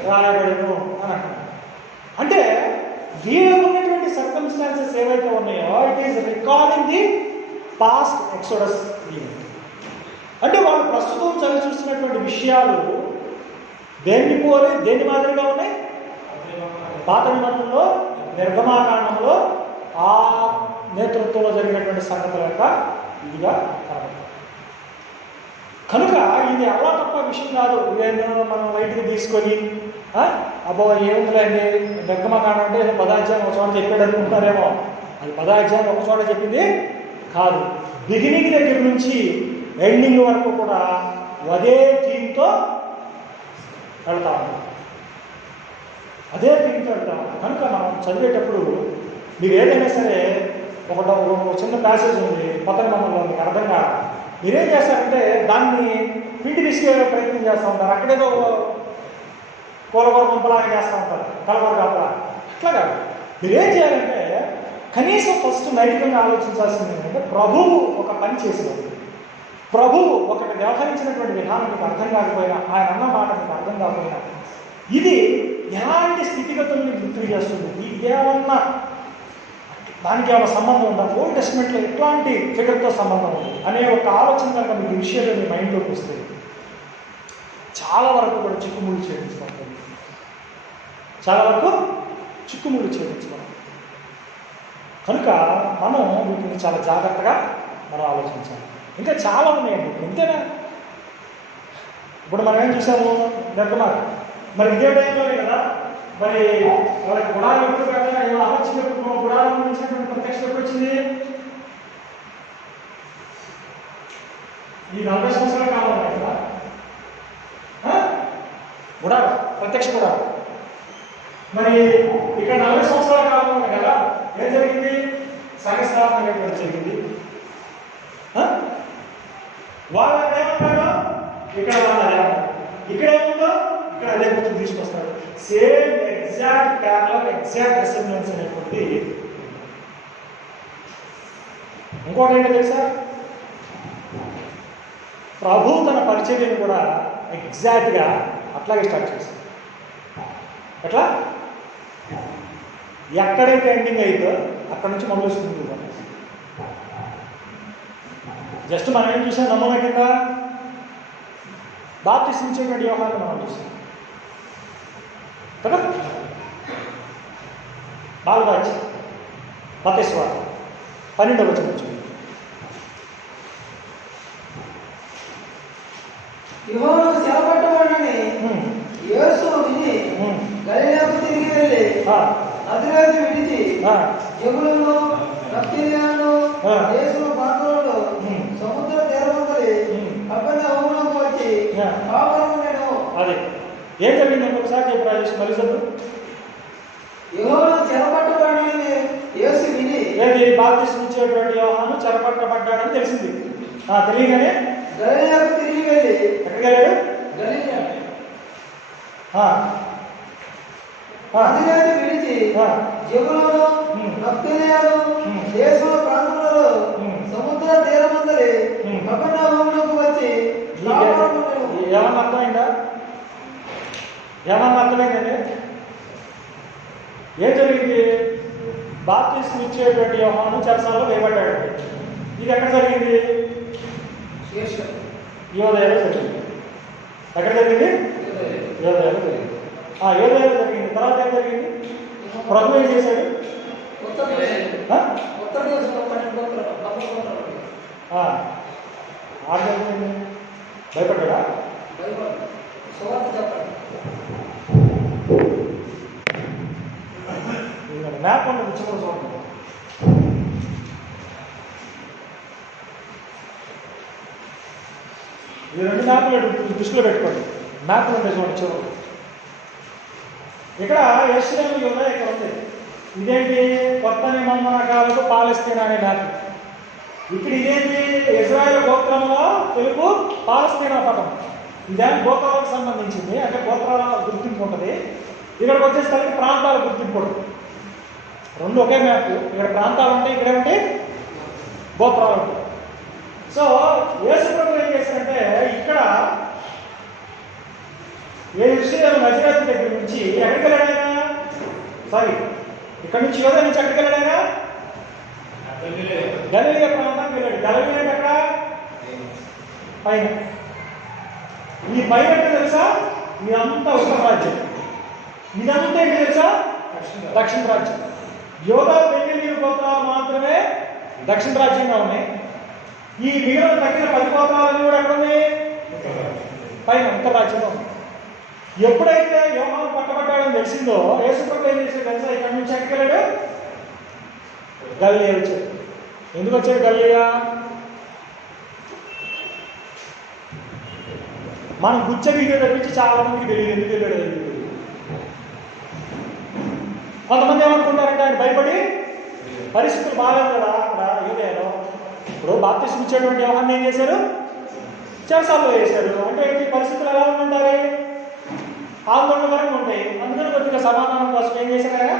రాయబడను అని అంటున్నాడు. అంటే దీనిలో ఉన్నటువంటి సర్కమ్స్టాన్సెస్ ఏవైతే ఉన్నాయో it is recording the past exodus event. అంటే వాళ్ళు ప్రస్తుతం చదివి చూస్తున్నటువంటి విషయాలు దేని మాదిరిగా ఉన్నాయి? పాత నిబంధనలో నిర్గమాకాండంలో ఆ నేతృత్వంలో జరిగినటువంటి సంగతుల యొక్క ఇదిగా కనబడుతుంది. కనుక ఇది అలా తప్ప విషయం కాదు. ఇదేంటో మనం లైట్గా తీసుకొని అబ్బో ఏముందిలేండి నిర్గమకాండం అంటే 10వ అధ్యాయం ఒక చోట చెప్పాడు అనుకుంటారేమో. అది 10వ అధ్యాయం ఒక చోట చెప్పింది కాదు. బిగినింగ్ దగ్గర నుంచి ఎండింగ్ వరకు కూడా అదే థీమ్తో వెళ్తా ఉన్నాం. అదే థీమ్తో వెళ్తా ఉన్నాం. కనుక మనం చదివేటప్పుడు మీరు ఏదైనా సరే ఒక చిన్న ప్యాసేజ్ ఉంది కొత్త నిబంధనలో, మీకు అర్థం కాదు, మీరేం చేస్తారంటే దాన్ని పిండి తీసుకెళ్ళే ప్రయత్నం చేస్తూ ఉంటారు. అక్కడేదో కూరగూర గుంపలాగా చేస్తూ ఉంటారు, కలగూర కాపలా. అట్లా కాదు. మీరేం చేయాలంటే కనీసం ఫస్ట్ నైతికంగా ఆలోచించాల్సింది ఏంటంటే ప్రభువు ఒక పని చేసినప్పుడు, ప్రభువు ఒకటి వ్యవహరించినటువంటి విధానం మీకు అర్థం కాకపోయినా, ఆయన అన్న మాట మీకు అర్థం కాకపోయినా, ఇది ఎలాంటి స్థితిగతుల్ని గుర్తు చేస్తుంది, ఇదేమన్నా దానికి ఏమైనా సంబంధం ఉందా, ఓల్డ్ టెస్ట్మెంట్లో ఎట్లాంటి ఫిగర్తో సంబంధం ఉంది అనే ఒక ఆలోచన కనుక మీకు విషయాలు మీ మైండ్లోకి వస్తే చాలా వరకు కూడా చిక్కుముళ్ళు ఛేదించబడుతుంది. చాలా వరకు చిక్కుముళ్ళు ఛేదించబడుతుంది. కనుక మనం వీటిని చాలా జాగ్రత్తగా మనం ఆలోచించాలి. ఇంకా చాలా ఉన్నాయండి. ఇంతేనా? ఇప్పుడు మనం ఏం చూసాము నిర్గమాలు, మరి ఇదే టైంలోనే కదా మరి వాళ్ళకి గుణాలు ఎప్పుడు కదా ఏమో ఆలోచించినప్పుడు గుణాలు గురించినటువంటి ప్రత్యక్షత ఎప్పుడు వచ్చింది? ఈ 40 సంవత్సరాల కాలంలో కదా గుణాలు ప్రత్యక్ష గుణాలు. మరి ఇక్కడ 40 సంవత్సరాల కాలంలో కదా ఏం జరిగింది? సంఘస్థాపన అనేటువంటి జరిగింది. వాళ్ళు ఏమన్నాడు? ఇక్కడ వాళ్ళు అదే అన్నారు. ఇక్కడ ఏముందో ఇక్కడ అదే గుర్తు తీసుకొస్తాడు. Same exact parallel exact resemblance అనేటువంటి. ఇంకోటి ఏంటో తెలుసా? ప్రభు తన పరిచర్యను కూడా ఎగ్జాక్ట్గా అట్లాగే స్టార్ట్ చేశాడు. ఎట్లా? ఎక్కడైతే ఎండింగ్ అయిందో అక్కడ నుంచి మొదలు వస్తుంది. జస్ట్ మనం ఏం చూసాం? నమూనా కింద బాప్టిజం ఇచ్చేటువంటి యోహాను మనం చూసాం కదా. బాలబాచి మత్తయి 12వ వచనం చూడండి. యోహాను చెరపట్టబడని యేసు విని గలిలయకు తిరిగి వెళ్ళి నజరేతు విడిచి జబులూను, నఫ్తాలిను దేశంలో ప్రాంతాలలో సముద్ర తీరమందలి కపెర్నహూమునకు వచ్చి కాపురం ఉండెను. అదే ఏం జరిగింది ఒకసారి చెప్పు రాజేష్, మళ్ళీ చదువు. యోహాను చెరపట్టబడని యేసు విని, ఏది బాప్టిజం ఇచ్చేటువంటి యోహాను చెరపట్టబడ్డాడని తెలిసింది. తెలియగానే గలిలయకు తిరిగి వెళ్ళి ఎక్కడికి వెళ్ళాడు? గలిలయ ఆ. ఆ. గలిలయను విడిచి ఆ. జెబూలూను నఫ్తాలియను దేశముల ప్రాంతములలో సముద్ర తీరమందలి కపెర్నహూమునకు వచ్చి ఏమన్నా అర్థమైందా? ఏమన్నా అర్థమైందండి? ఏం జరిగింది? బాప్తిస్మం ఇచ్చేటువంటి యోహాను చెరసాలలో వేయబడ్డాడు. ఇది ఎక్కడ జరిగింది? యోదయలో జరిగింది. ఎక్కడ జరిగింది? యోదయలో జరిగింది. యోదయలో జరిగింది. తర్వాత ఏం జరిగింది? ప్రభు ఏం చేశాడు? ఆడేమైంది? భయపడ్డా? మ్యాప్ ఉండదు చిన్న చూడండి. ఈ రెండు మ్యాప్లు దృష్టిలో పెట్టుకోండి. మ్యాప్లు ఉంటాయి చూడండి చివరి. ఇక్కడ యెరూషలేము యూదా ఇక్కడ ఉంది. ఇదేంటి? కొత్త నిబంధన కాలకు పాలస్తీనా అనే మ్యాప్. ఇక్కడ ఇదేంటి? ఇజ్రాయెల్ గోత్రంలో తెలుగు పాలస్తీనా పటం. ఇదేం గోత్రాలకు సంబంధించింది, అంటే గోత్రాల గుర్తింపు ఉంటుంది. ఇక్కడికి వచ్చేసరికి ప్రాంతాల గుర్తింపు ఉంటుంది. రెండు ఒకే మ్యాప్. ఇక్కడ ప్రాంతాలు ఉంటాయి, ఇక్కడేమిటి? గోత్రాలు ఉంటాయి. సో యేసు ప్రభు ఏం చేశారంటే ఇక్కడ ఏ విషయం నజరేతు దగ్గర నుంచి ఎక్కడికి వెళ్ళాడైనా, సారీ ఇక్కడ నుంచి యోధ నుంచి ఎక్కడికి వెళ్ళాడైనా? గలిలయ ప్రాంతానికి వెళ్ళాడు. గలిలయ ఎక్కడ? పైన. ఈ పైన తెలుసా? ఇదంతా ఉత్తర రాజ్యం. ఇదంతా ఏంటి తెలుసా? దక్షిణ రాజ్యం. యోధా బెన్యామీను గోత్రాలు మాత్రమే దక్షిణ రాజ్యంగా ఉన్నాయి. ఈ మిగిలిన తగ్గిన 10 గోత్రాలన్నీ కూడా ఎక్కడ ఉన్నాయి? పైన ఉత్తర రాజ్యంలో ఉన్నాయి. ఎప్పుడైతే యోహాను పట్టబడ్డాడని తెలిసిందో యేసు ప్రభు ఏం చేశాడు తెలుసా? ఇక్కడ నుంచి ఎక్కడికి వెళ్ళాడు? గలిలయ వచ్చాడు. ఎందుకు వచ్చాడు గలిలయ? మనం గుచ్చ వీడియో తప్పించి చాలా మందికి తెలియదు ఎందుకు వెళ్ళాడు. కొంతమంది ఏమనుకుంటారంటే ఆయన భయపడి పరిస్థితులు బాగాలేదు కదా అక్కడ యూదయలో. ఇప్పుడు బాప్తిస్మం ఇచ్చేటువంటి యోహాన్ని ఏం చేశారు? చెరసాలలో వేశారు. అంటే ఏంటి? పరిస్థితులు ఎలా ఉంటాయి? ఆందోళనకరంగా ఉంటాయి. అందుకని కొద్దిగా సమాధానం కోసం ఏం చేశారు? ఆయన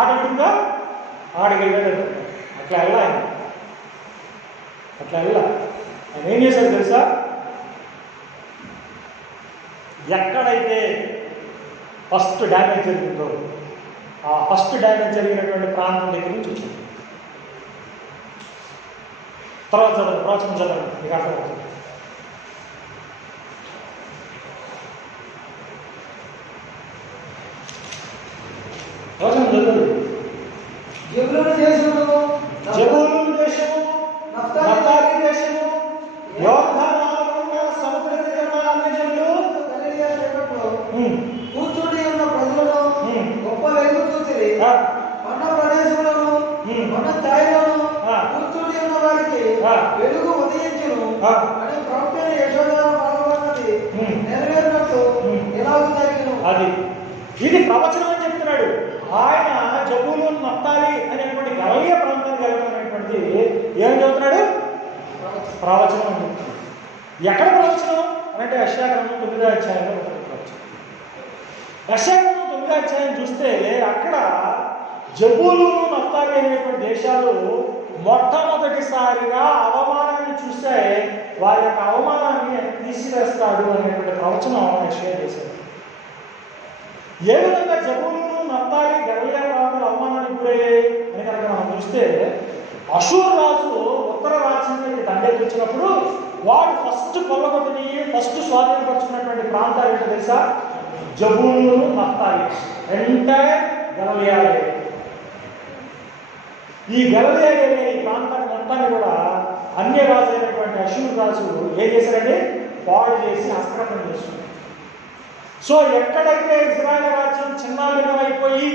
ఆటలుగా ఆడికి వెళ్ళాడు. అట్లా వెళ్ళా ఆయన ఏం చేశారు తెలుసా? ఎక్కడైతే ఫస్ట్ డ్యామేజ్ జరిగిందో ఆ ఫస్ట్ డ్యామేజ్ జరిగినటువంటి ప్రాంతం దగ్గర నుంచి వచ్చింది. తర్వాత చదవండి, ప్రవచనం చదవండి, మీకు అర్థమవుతుంది. ప్రవచనం చదవండి. జెబూలూను దేశము జెబూలూను దేశము, నఫ్తాలి దేశము, యోర్దాను ఆవరణ సముద్ర తీరమున అన్యజనులు గలిలయ చీకట్లో కూర్చుండి ఉన్న ప్రజలను గొప్ప వెలుగు చూసిరి. మన ప్రదేశంలోను మన స్థాయిలోను కూర్చుండి ఉన్న వారికి వెలుగు ఉదయించును అని ప్రవక్త యెషయా పలకబడినది నెరవేరినట్లు ఎలాగూ జరిగిను. అది ఇది ప్రవచనం అని చెప్తున్నాడు ఆయన. జబూలూను నఫ్తాలి అనేటువంటి గలిలయ ప్రాంతానికి వెళ్ళినటువంటి ఏం చెబుతున్నాడు? ప్రవచనం అని చెప్తున్నాడు. ఎక్కడ ప్రవచనం అంటే యెషయా గ్రంథం 9వ అధ్యాయంలో ఉంటుంది ప్రవచనం. యెషయా గ్రంథం 9వ అధ్యాయం చూస్తే అక్కడ జబూలూను నఫ్తాలి అనేటువంటి దేశాలు మొట్టమొదటిసారిగా అవమానాన్ని చూస్తే వారి యొక్క అవమానాన్ని తీసివేస్తాడు అనేటువంటి ప్రవచనం యెషయా చేశాడు. ఏ విధంగా జబూలూను నఫ్తాలి గలిలయ ప్రాంతాలు అవమానానికి గురయ్యాయి అని కనుక మనం చూస్తే అషూర్ రాజు ఉత్తర రాజ్యానికి దండెత్తి వచ్చినప్పుడు వాడు ఫస్ట్ కొల్లగొట్టుని ఫస్ట్ స్వాధీనపరుచుకున్నటువంటి ప్రాంతాలు ఏంటో తెలుసా? జబూలూను నఫ్తాలి, ఎంటైర్ గలిలయ. ఈ గలిలయ ఈ ప్రాంతాన్ని మొత్తాన్ని కూడా అన్య రాజు అయినటువంటి అషూర్ రాజు ఏం చేశారంటే పాడు చేసి హస్తగతం చేస్తుంది. సో ఎక్కడైతే ఇజ్రాయెల్ రాజ్యం చిన్నాభిన్నమైపోయి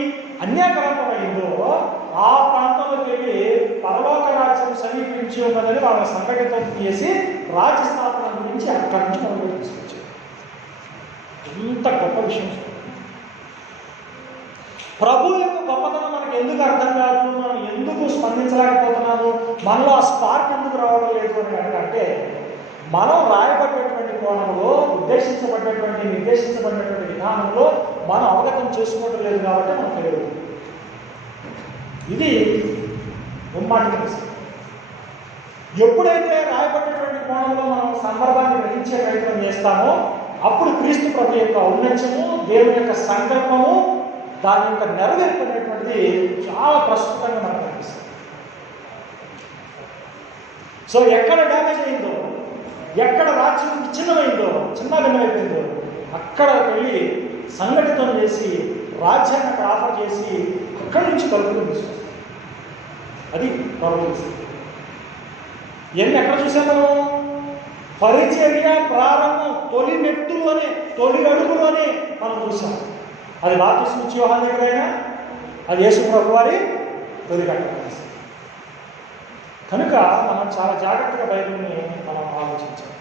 అన్యాకరంపమైందో ఆ ప్రాంతంలోకి వెళ్ళి పరలోక రాజ్యం సమీపించి ఉన్నదని వాళ్ళ సంఘటితం చేసి రాజ్య స్థాపన గురించి అక్కడి నుంచి మనకు తీసుకొచ్చారు. ఇంత గొప్ప విషయం. ప్రభు యొక్క గొప్పతనం మనకు ఎందుకు అర్థం కాదు, మనం ఎందుకు స్పందించలేకపోతున్నాము, మనలో ఆ స్పార్క్ ఎందుకు రావడం లేదు అని అంటే మనం రాయబడినటువంటి కోణంలో నిర్దేశించబడినటువంటి విధానంలో మనం అవగతం చేసుకోవడం లేదు కాబట్టి మనం తెలియదు. ఇది ఉమ్మాటి విషయం. ఎప్పుడైతే రాయబడినటువంటి కోణంలో మనం సందర్భాన్ని గ్రహించే ప్రయత్నం చేస్తామో అప్పుడు క్రీస్తు ప్రభు యొక్క ఔన్నత్యము, దేవుని యొక్క సంకల్పము, దాని యొక్క నెరవేర్పు అనేటువంటిది చాలా ప్రస్ఫుటంగా మనకు కనిపిస్తుంది. సో ఎక్కడ డ్యామేజ్ అయిందో, ఎక్కడ రాజ్యం విచ్ఛిన్నమైందో, చిన్నభిన్నమైపోయిందో అక్కడ వెళ్ళి సంఘటితం చేసి రాజ్యాన్ని అక్కడ ఆఫర్ చేసి అక్కడి నుంచి కలుపుకొని తీసుకొస్తాం. అది ప్రభు చేస్తుంది. ఇవన్నీ ఎక్కడ చూసాం మనం? పరిచర్య ప్రారంభం తొలి మెట్టులోనే, తొలి అడుగులోనే మనం చూసాం. అది బాప్తిస్మ యోహాను దగ్గరైనా, అది యేసు ప్రభు వారి తొలి ఘట్టం. కనుక మనం చాలా జాగ్రత్తగా బైబిల్ని మనం ఆలోచించాలి.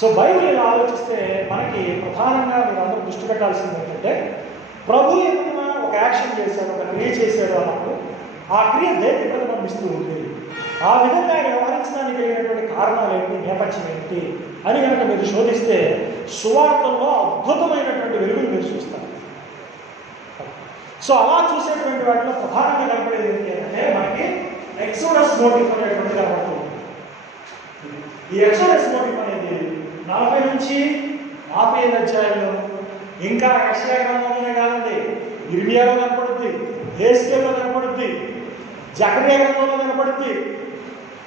సో బైబిల్ని ఆలోచిస్తే మనకి ప్రధానంగా మీరు అందరూ దృష్టి పెట్టాల్సింది ఏంటంటే, ప్రభు ఏమైనా ఒక యాక్షన్ చేశాడు, ఒక క్రియ చేశాడు అన్నప్పుడు ఆ క్రియ దేనికి ప్రతిబింబిస్తూ ఉంది, ఆ విధంగా ఆయన వ్యవహరించడానికి కలిగినటువంటి కారణాలు ఏంటి, నేపథ్యం ఏంటి అని కనుక మీరు శోధిస్తే సువార్తల్లో అద్భుతమైనటువంటి వెలుగులు మీరు చూస్తారు. సో అలా చూసేటువంటి వాటిలో ప్రధానంగా కనపడేది ఏంటి అంటే మనకి ఎక్సోడస్ మోటివ్ అనేటువంటి కనపడుతుంది. ఈ ఎక్సోడస్ మోటివ్ అనేది 40 నుంచి 45 అధ్యాయంలో, ఇంకా యెషయా గ్రంథంలోనే కాదండి, ఇర్మియాలో కనపడుద్ది, హెస్కేల్లో కనపడుద్ది, జకర్యా గ్రంథంలో కనపడుద్ది,